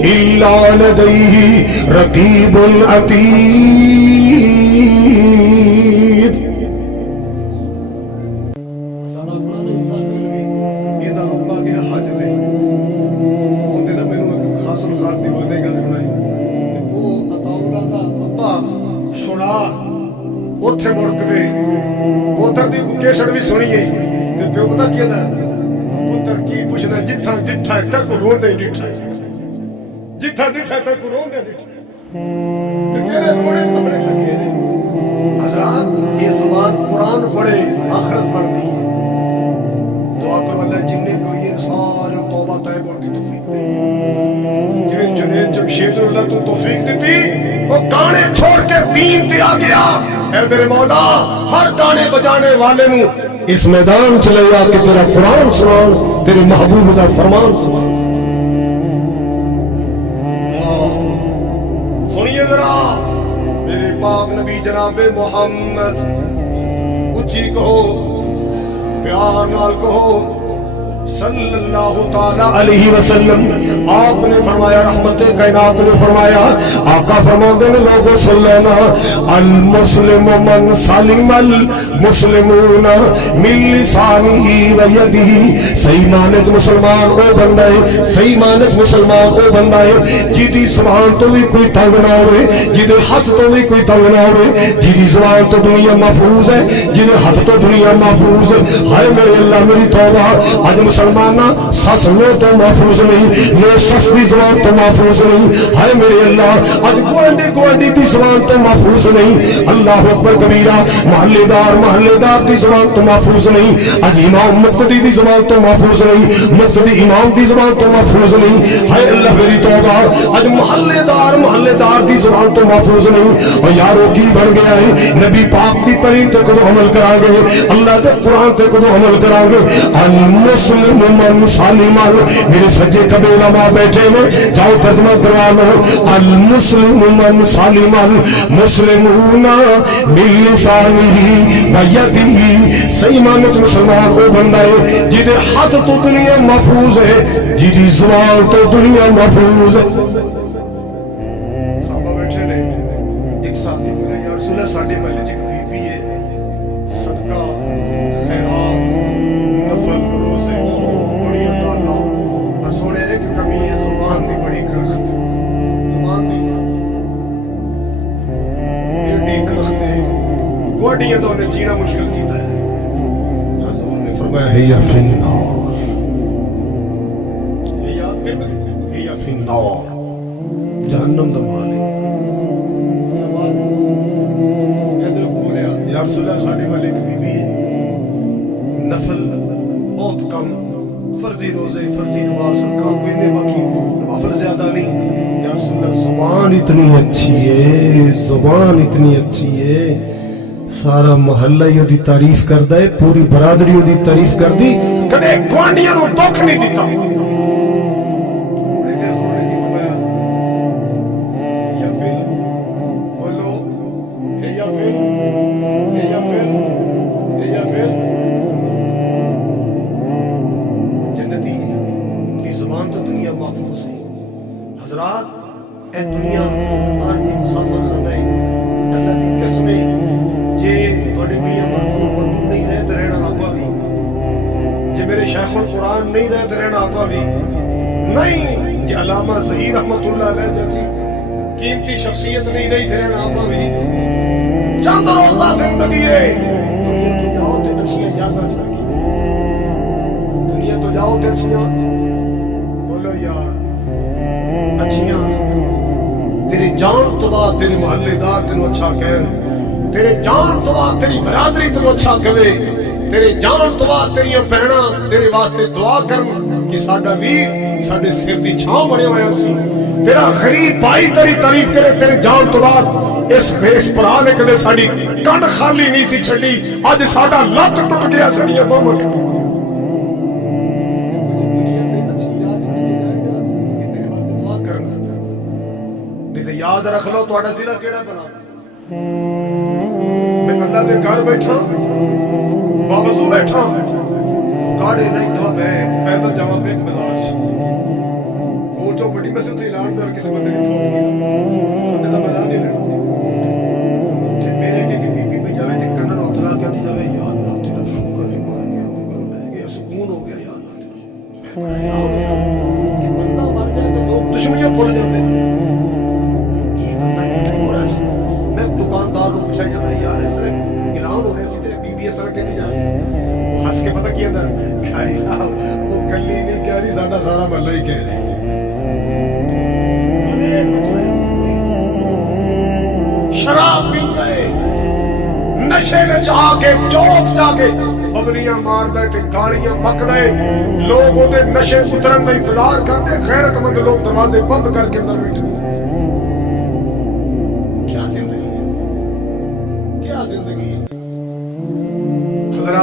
الا لدیہ رقیب عتید اوتھے مڑک دے پوتر دی کیسڑ بھی سنی ہے تے پیو پتہ کیا دا پوتر کی پوچھنا جتھا ڈٹھا ہے تک رون دے ڈٹھا ہے جتھا ڈٹھا ہے تک رون دے ڈٹھا ہے تے تیرے رونے تبڑے لگے رہے حضرات یہ زبان قرآن پڑھے آخرت پڑھنی ہے دعا کرو اللہ جننے کو یہ سارے توبہ طیب اور کی توفیق دے جویں جنید جمشید اللہ تو توفیق دیتی وہ گانے چھوڑ کے دین تے آ گیا اے میرے مولا ہر گانے بجانے والے نو اس میدان چلے جا کے تیرا قرآن سنان، تیرے محبوب دا فرمان سنان۔ سنیے ذرا میرے پاک نبی جناب محمد، اچھی کہو پیار نال کہو صلی اللہ تعالی علیہ وسلم۔ آپ نے فرمایا، رحمت کائنات نے فرمایا، آقا فرماتے ہیں لوگوں سن لینا، المسلم من سلم المسلمون من لسانہ و یدہ۔ صحیح معنی چ مسلمان او بندہ ہے، صحیح معنی چ مسلمان او بندہ ہے جیدی زبان تو بھی کوئی تنگ نہ ہوئے، جیدے ہاتھ تو بھی کوئی تنگ نہ ہوئے، جیدی زبان تو دنیا محفوظ ہے، جیدے ہاتھ تو دنیا محفوظ ہے۔ ہائے میرے اللہ میری توبہ، آج مسلمانہ سس نو تو محفوظ نہیں، نو سس دی زبان تو محفوظ نہیں۔ ہائے میرے اللہ آج گوانڈی گوانڈی دی زبان تو محفوظ نہیں، اللہ اکبر کبیرہ، محلے دار دی زبان تو محفوظ نہیں، آج امام مقتدی دی زبان تو محفوظ نہیں، مقتدی امام دی زبان تو محفوظ نہیں۔ ہائے اللہ میری توبہ، آج محلے دار دی زبان تو محفوظ نہیں۔ اور یارو کی بن گیا ہے، نبی پاک دی تعلیم تے کدو عمل کران گے، اللہ دے قرآن تے کدو عمل کران گے۔ المسلم من سلم، میرے سجے کبے علماء بیٹھے میں، جاؤ ترجمہ کروا لو، المسلم من سلم المسلمون من لسانہ و یدہ۔ صحیح معنی چ مسلمان وہ بندہ ہے جہدے ہاتھ تو دنیا محفوظ ہے، جہدی زبان تو دنیا محفوظ ہے۔ صحابہ بیٹھے نے، ایک ساتھی بولے یا رسول اللہ ساڈے محلے چ بی بی ہے، صدقہ خیرات نفل روزے بڑی اللہ اللہ، اور سونے ایک کمی ہے زبان دی بڑی کرخت، زبان دی ایڈی کرخت ہے، گوڈیاں تو انہیں جینا مشکل کیتا ہے۔ حضور نے فرمایا ہی فی النار، ہی فی النار، جہنم دا مالک۔ یا رسول اللہ ساڈے والے ایک بی بی ہے، نفل بہت کم، فرضی روزے فرضی نماز صدقہ کوئی نہیں، باقی نوافل زیادہ نہیں۔ یا رسول اللہ زبان اتنی اچھی ہے، زبان اتنی اچھی ہے، سارا محلہ ہی دی تعریف کردا ہے، پوری برادری دی تعریف کردی، کدے گوانڈیاں نو دکھ نہیں دیتا۔ حضرات اے دنیا باہر دی مسافر خانے، اللہ دی قسمیں جے تھوڑے میاں مرحوم اردو نہیں رہتے رہنا آپا بھی، جے میرے شیخ القرآن نہیں رہتے رہنا آپا بھی نہیں، جے علامہ ظہیر رحمت اللہ علیہ جیسی قیمتی شخصیت نہیں رہتے رہنا آپا بھی، چند روزہ زندگی ہے، دنیا تو جاؤ تے اچھیاں یاداں چھڑ گئی، دنیا تو جاؤ تے اچھیاں، بولو یار اچھیاں، تیری جان تو بعد تیرے محلے دار تینوں اچھا کہن، تیرے جان تو بعد تیری برادری تینوں اچھا کہے، تیرے جان تو بعد تیری بہناں تیرے واسطے دعا کرن کہ ساڈا ویر ساڈے سر دی چھاؤں بنے ہویا سی، تیرا غریب بھائی تیری تعریف کرے، تیرے جان تو بعد اس فیس پرا نے کدے ساڈی کنڈ خالی نہیں سی چھڈی، اج ساڈا لت ٹٹ گیا سڑیاں بہمن۔ یاد رکھ لو تو اڈا ضلع کیڑا بنا، میں اللہ دے گھر بیٹھا باوضو بیٹھا، کاڑے نہیں دوا میں پیدل جاواں میں بازار وہ جو بڑی مسجد تے اعلان کر کسی بندے نے فوت کیتا بندے دا بنا نہیں لینا تے میرے کے بی بی پہ جاوے تے کنن ہاتھ لا کے دی جاوے، یا اللہ تیرا شکر ہے، مار گیا مگر لے گیا سکون ہو گیا، یا اللہ تیرا کہ بندہ مر جائے تے لوگ دشمنیاں بھول جاندے ہیں۔ میں دکاندار کو پوچھا یا میں یار اس طرح اعلان ہو رہے سی تیرے بی بی اس طرح کہتی جا رہی، وہ ہنس کے پتہ کیا تھا، کھاری صاحب وہ کلی نہیں کہہ رہی، ساڈا سارا محلہ ہی کہہ رہی۔ شراب پیتا ہے، نشے میں جا کے چوک جا کے بغلیاں مار دے تے گالیاں بک دے، لوگ وہ دے نشے اترن کا انتظار کرتے، غیرت مند لوگ دروازے بند کر کے اندر بیٹھے۔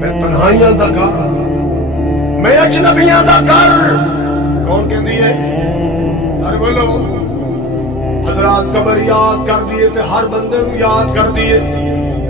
ਮੈਂ ਤਨਹਾਈਆਂ ਦਾ ਘਰ ਆ, ਮੈਂ ਅਜਨਬੀਆਂ ਦਾ ਘਰ। ਕੌਣ ਕਹਿੰਦੀ ਹੈ? ਹਰ ਬੋਲੋ ਹਜ਼ਰਾਤ ਕਬਰ ਯਾਦ ਕਰਦੀ ਹੈ ਤੇ ਹਰ ਬੰਦੇ ਨੂੰ ਯਾਦ ਕਰਦੀ ਹੈ,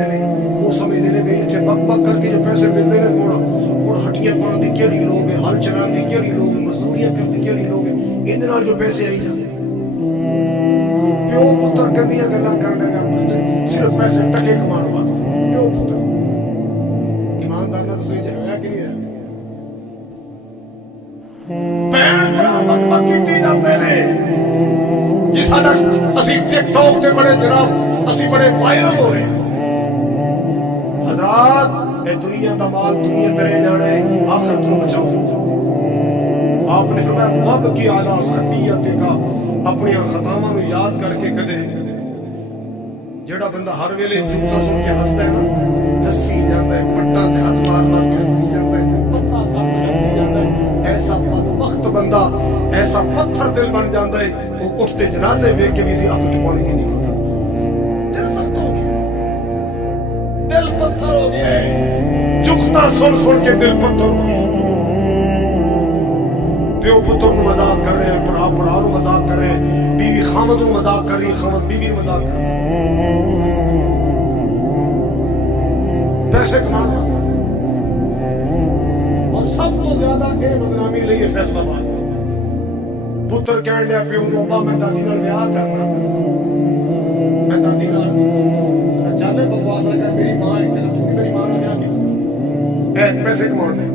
کرتے ہیں وہ سمجھتے ہیں بھی اتنے بک بک کر کے جو پیسے ملتے ہیں مڑ ہٹیاں پاؤن کی کہڑی لوگ ہے ہل چلان کی کہڑی لوگ ہے مزدوریاں کرنے کی کہڑی لوگ ہے یہ جو پیسے آئی جاتے پیو پتر گندیاں گلاں کرنے کا صرف پیسے ٹکے کمان واسطے پیو پتر ایماندار نہ تو ہے کہ نہیں ہے بہن بڑا بک بک کیتی جاتے ہیں جی ساڈا اسی ٹک ٹاک تے بڑے جناب اسی بڑے وائرل ہو رہے ہیں حضرات اے دنیا دا مال دنیا ترے جانا ہے آخرت کو بچاؤ آپ نے فرمایا وب کی اعلیٰ خطیت کا اپنی خطاواں نو یاد کر کے کدے جڑا بندہ ہر ویلے جھوٹا سن کے ہستا ہے نا ہسی جاندا ہے پٹا تے ہاتھ مار مار کے ہسی جاندا ہے پتھر سامنے ہسی جاندا ہے ایسا بدبخت بندہ ایسا پتھر دل بن جاندا ہے وہ اٹھتے جنازے ویکھ کے بھی دی اکھ چ پانی نہیں نکلدا دل سخت ہو گیا دل پتھر ہو گیا ہے جھوٹا سن کے دل پتھر ہو گیا پیو پتر نو مذاق کر رہے ہیں بڑا نو مذاق کر رہے ہیں بیوی خامد نو مذاق کر رہی خامد بیوی نو مذاق کر رہی پیسے کمانا اور سب تو زیادہ اے بدنامی لئی فیصلہ آباد پتر کہن دیا پیو نو ابا میں دادی نال بیاہ کرنا میں دادی نال جانے بکواس لگا میری ماں ہے تو میری ماں نال بیاہ کیتا اے پیسے کمانے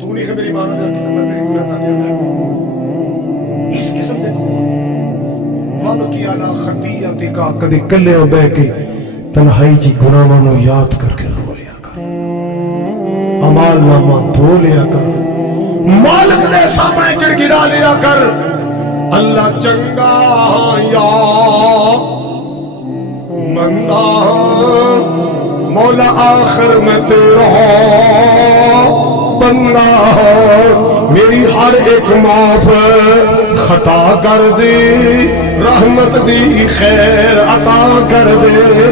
تو نہیں کہ میری ماں نال بیاہ کیتا میں تیری میں دادی نال بیاہ اس قسم سے وب کی اعلیٰ خطیت کا کدی کلے بہ کے تنہائی جی گناہاں نو یاد کر کے رو لیا کر امال نامہ دھو لیا کر مالک دے سامنے گڑ گڑا لیا کر اللہ چنگا یا مندہ مولا آخر میں تیرا بندہ میری ہر ایک معاف خطا کر دی رحمت دی خیر عطا کر دے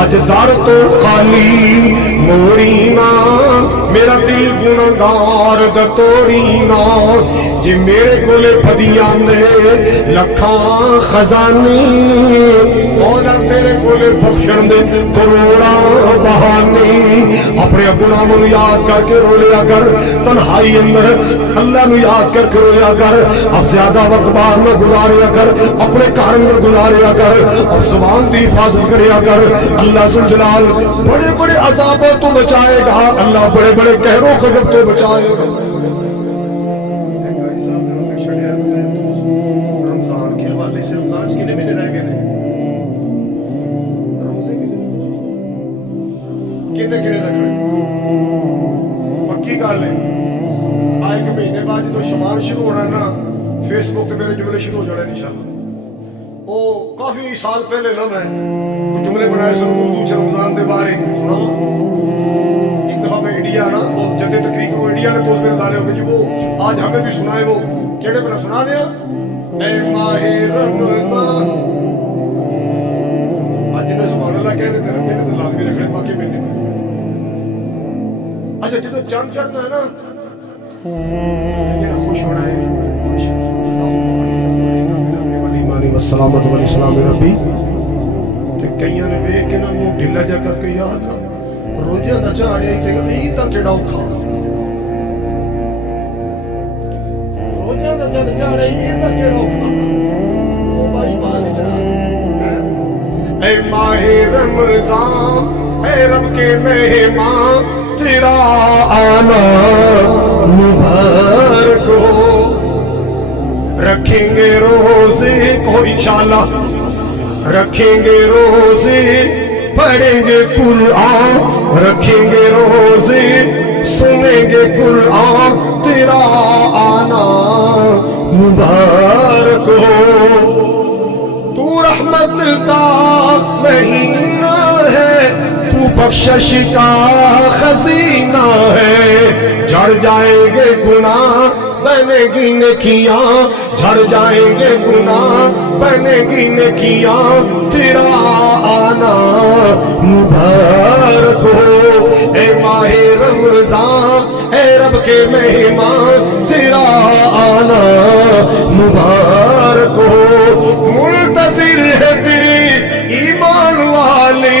اج در تو خالی موڑی نا میرا دل گناہگار دا توڑی نا جی میرے کولے پدیاں دے لکھاں خزانی مولا تیرے کولے بخشن دے کروڑا بہانی اپنے گناہوں نو یاد کر کے رو لیا کر تنہائی اندر اللہ نو یاد کر کے رویا کر اب زیادہ وقت باہر نہ گزاریا کر اپنے گھر اندر گزاریا کر اور زبان دی حفاظت کریا کر اللہ ذوالجلال بڑے بڑے عذابوں تو بچائے گا اللہ بڑے بڑے قہروں غضب تو بچائے گا رمضان کے حوالے سے رمضان کتنے مہینے رہ گئے کنے رکھنے پکی گل ہے آئے کہ مہینے بعد جو شمار شروع ہونا ہے نا فیس بک پہ میرے جملے شروع ہو جانے انشاءاللہ او کافی سال پہلے نا میں کچھ جملے بنائے سن اردو سے رمضان دے بارے سنا ایک دفعہ میں انڈیا نا اور جدے تقریب وہ انڈیا نے دوست میرے ڈالے ہوگے جی وہ آج ہمیں بھی سنائے وہ کیڑے بنا سنا دیا اے ماہ رمضان آج جنہیں سبحان اللہ کہنے تھے رکھنے سے لازمی رکھنے باقی مہینے میں اچھا جدو چاند چڑھتا ہے نا یہ خوش ہونا ہے السلامت علیہ السلام ربی تے کئیاں نے ویکھ کے نا منہ ڈھیلا جا کر کے یا اللہ روزے دا چاڑیا تے عید دا کیڑا اوکھا روزے دا چاڑیا عید دا کیڑا اوکھا او بھائی بات چڑھا اے ماہ رمضان اے رب کے مہمان تیرا آنا مبارک ہو رکھیں گے روزے کو انشاءاللہ رکھیں گے روزے پڑھیں گے قرآن رکھیں گے روزے سنیں گے قرآن تیرا آنا مبارک ہو تو رحمت کا مہینہ ہے تو بخشش کا خزینہ ہے جھڑ جائیں گے گناہ بنے گی نیکیاں جھڑ جائیں گے گناہ بنے گی نیکیاں تیرا آنا مبارک ہو اے ماہ رمضان اے رب کے مہمان تیرا آنا مبارک ہو منتظر ہے تیری ایمان والے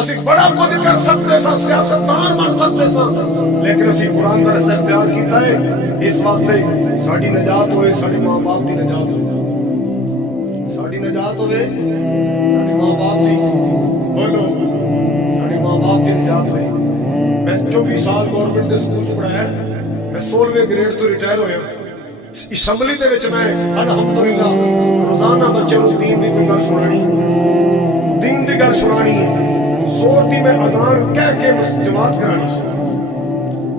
ਅਸੀਂ ਬੜਾ ਕੁਝ ਕਰ ਸਕਦੇ ਸਾਂ, ਸਿਆਸਤਦਾਨ ਬਣ ਸਕਦੇ ਸਾਂ, ਲੇਕਿਨ ਅਸੀਂ ਕੁਰਾਨ ਦਾ ਰਸਤਾ ਇਖਤਿਆਰ ਕੀਤਾ ਹੈ ਇਸ ਵਾਸਤੇ ਸਾਡੀ ਨਜਾਤ ਹੋਵੇ, ਸਾਡੇ ਮਾਂ-ਬਾਪ ਦੀ ਨਜਾਤ ਹੋਵੇ, ਸਾਡੀ ਨਜਾਤ ਹੋਵੇ, ਸਾਡੇ ਮਾਂ-ਬਾਪ ਦੀ, ਬੋਲੋ, ਸਾਡੇ ਮਾਂ-ਬਾਪ ਦੀ ਨਜਾਤ ਹੋਵੇ। ਮੈਂ 24 ਸਾਲ ਗਵਰਨਮੈਂਟ ਦੇ ਸਕੂਲ ਚ ਪੜਾਇਆ, ਮੈਂ 16ਵੇਂ ਗ੍ਰੇਡ ਤੋਂ ਰਿਟਾਇਰ ਹੋਇਆ। ਅਸੈਂਬਲੀ ਦੇ ਵਿੱਚ ਮੈਂ ਅਲਹਮਦੁਲਿਲਾ ਰੋਜ਼ਾਨਾ ਬੱਚਿਆਂ ਨੂੰ ਦੀਨ ਦੀ ਕੋਈ ਗੱਲ ਸੁਣਾਣੀ, ਦੀਨ ਦੀ ਗੱਲ ਸੁਣਾਣੀ, ਜ਼ੋਰ ਦੀ ਮੈਂ ਅਜ਼ਾਨ ਕਹਿ ਕੇ ਜਮਾਤ ਕਰਾਣੀ ਸੀ।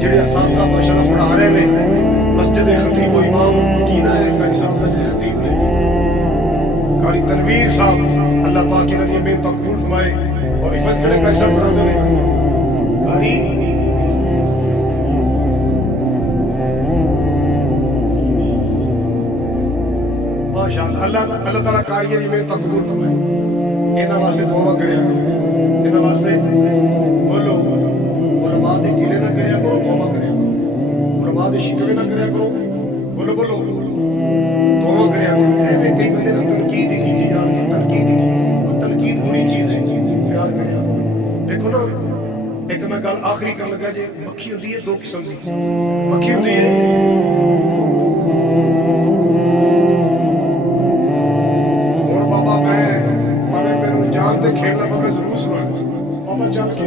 ਜਿਹੜੇ ਅਸਾਂਸਾ ਮਾਸ਼ਾਅੱਲਾ ਪੜ੍ਹਾ ਰਹੇ ਨੇ, ਮਸਜਿਦ ਦੇ ਖਤੀਬ ਉਹ ਇਮਾਮ ਕੀ ਨਾ ਹੈ ਕਾਰੀ ਸਾਹਿਬ ਦਾ ਖਤੀਬ ਨੇ, ਕਾਰੀ ਤਨਵੀਰ ਸਾਹਿਬ, ਅੱਲਾਹ ਪਾਕ ਇਹਨਾਂ ਦੀਆਂ ਮਿਹਨਤਾਂ ਕਬੂਲ ਫਰਮਾਏ। ਔਰ ਇਫਜ਼ ਕਿਹੜੇ ਕਾਰੀ ਸਾਹਿਬ ਕਰਾਉਂਦੇ ਨੇ, ਕਾਰੀ ਮਾਸ਼ਾਅੱਲਾ, ਅੱਲਾਹ ਤਾਲਾ ਕਾਰੀਆਂ ਦੀ ਮਿਹਨਤਾਂ ਕਬੂਲ ਫਰਮਾਏ। ਇਹਨਾਂ ਵਾਸਤੇ ਦੁਆਵਾਂ ਕਰਿਆ ਕਰੋ, ਇਹਨਾਂ ਵਾਸਤੇ ਬੋਲੋ ਉਲਮਾ ਦੇ ਗਿਲੇ ਨਾ ਕਰਿਆ ਕਰੋ, ਦੁਆ ਕਰਿਆ ਕਰੋ, ਉਲਮਾ ਦੇ ਸ਼ਿਕਵੇ ਨਾ ਕਰਿਆ ਕਰੋ, ਬੋਲੋ ਬੋਲੋ ਦੁਆ ਕਰਿਆ ਕਰੋ। ਐਵੇਂ ਕਈ ਬੰਦੇ ਨੇ ਤਨਕੀਦ ਕੀਤੀ ਜਾਣਗੇ, ਤਨਕੀਦ, ਤਨਕੀਦ ਬੁਰੀ ਚੀਜ਼ ਹੈ, ਪਿਆਰ ਕਰਿਆ ਕਰੋ। ਦੇਖੋ ਨਾ, ਇੱਕ ਮੈਂ ਗੱਲ ਆਖਰੀ ਕਰਨ ਲੱਗਾ ਜੇ, ਮੱਖੀ ਹੁੰਦੀ ਹੈ ਦੋ ਕਿਸਮ ਦੀ, ਮੱਖੀ ਹੁੰਦੀ ਹੈ ਹੁਣ ਬਾਬਾ ਮੈਂ ਭਾਵੇਂ ਮੈਨੂੰ ਜਾਨ ਤੇ ਖੇਡਣਾ ਪਵੇ ਜ਼ਰੂਰ ਸੁਣਾਉਣਾ, ਬਾਬਾ ਚੱਲ ਕੇ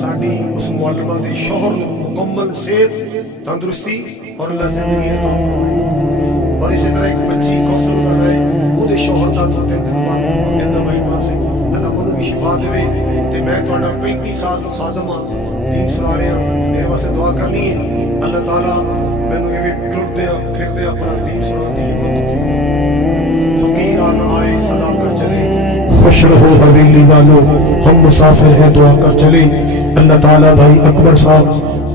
ساڈی اس معلمہ دے شوہر نو مکمل صحت تندرستی اور اللہ زندگی عطا فرمائے، اور اسی طرح ایک بچی کوثر دا ہے وہ دے شوہر دا 2-3 دن بعد دن دا بائی پاس ہے، اللہ انہوں بھی شفا دے۔ تے میں تہاڈا 35 سال تو خادم ہاں، دین سنا رہا ہاں، میرے واسطے دعا کرنی ہے اللہ تعالیٰ مینوں یہ ٹردے پھردے اپنا دین سنان دی ہمت فقیران آئے صدا کر چلے، خوش رہو حویلی والو ہم مسافر ہیں دعا کر چلے۔ اللہ تعالیٰ بھائی اکبر صاحب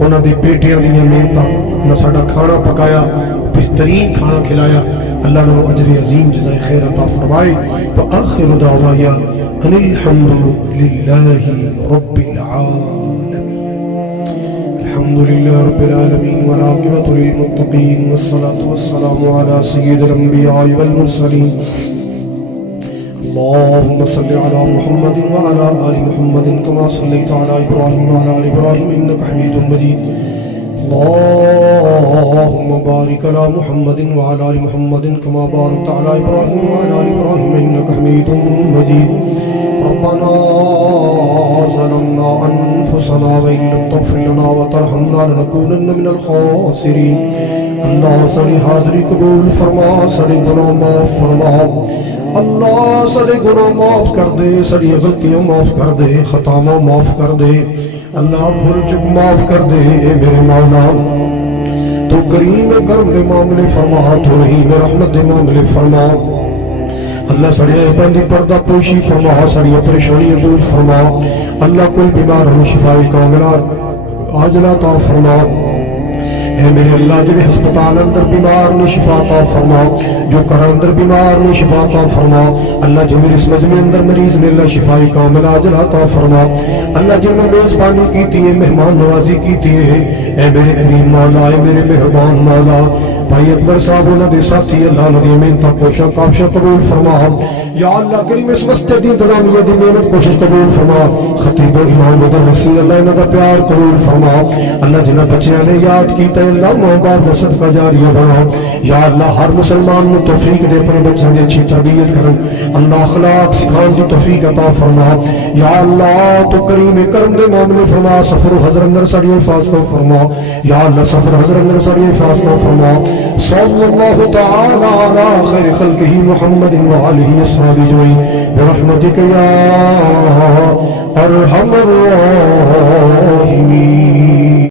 انہاں دی بیٹیاں دی محنتاں نہ ساڈا کھانا پکایا، بہترین کھانا کھلایا، اللہ نے اجر عظیم جزائے خیر عطا فرمائے۔ وآخر دعوایا ان الحمد للہ رب العالمین، الحمد للہ رب العالمین والعاقبۃ للمتقین والصلاة والسلام علی سید الانبیاء والمرسلین۔ اللهم صل على محمد وعلى آل محمد كما صليت على إبراهيم وعلى آل إبراهيم إنك حميد مجيد، اللهم بارك على محمد وعلى آل محمد كما باركت على إبراهيم وعلى آل إبراهيم إنك حميد مجيد۔ ربنا ظلمنا أنفسنا وإن لم تغفر لنا وترحمنا لنكونن من الخاسرين۔ اللہ سڑی حاضری قبول فرما، سڑی گناہ معاف فرما، اللہ سڑے گناہ معاف کر دے، سڑی غلطیاں معاف کر دے، خطاواں معاف کر دے، اللہ بھول چک معاف کر دے۔ میرے مولا تو کریم کرم دے معاملے فرما، تو رحیم رحمت دے معاملے فرما، اللہ سڑے عیباں دی پردہ پوشی فرما، سڑی پریشانی دور فرما، اللہ کوئی بیمار ہم شفائی کاملہ عاجلہ عطا فرما۔ اے میرے اللہ جب ہسپتال اندر بیمار نے شفا عطا فرما، جو گھر اندر بیمار نے شفا عطا فرما، اللہ جو میرے اس مجمع اندر مریض نے اللہ شفائی کامل عاجل عطا فرما، اللہ جن نے میزبانی کی ہے، مہمان نوازی کی ہے، اے میرے کریم مولا، اے میرے مہربان مولا، بھائی اکبر صاحب انہوں نے ساتھی اللہ نبی امین تا کوشاں کافشاں قبول فرما۔ یا اللہ کریم اس مسجد دی انتظامیہ دی محنت کوشش قبول فرما، خطیب و امام مدرسی اللہ انہوں کا پیار قبول فرما، اللہ جنہ بچیاں نے یاد کیتا ہے اللہ ماں باپ دا صدقہ جاریہ بنا، یا اللہ ہر مسلمان نے توفیق دے اپنے بچوں دی اچھی تربیت کرن، اللہ اخلاق سکھان دی توفیق عطا فرما، یا اللہ تو کریم کرم دے معاملے فرما، سفر و حضر اندر سڑی حفاظت فرما، یا اللہ سفر حضر اندر سڑی حفاظت فرما۔ صلی اللہ تعالی علی خیر خلقہ محمد وآلہ اصحابہ اجمعین برحمتک یا ارحم الراحمین۔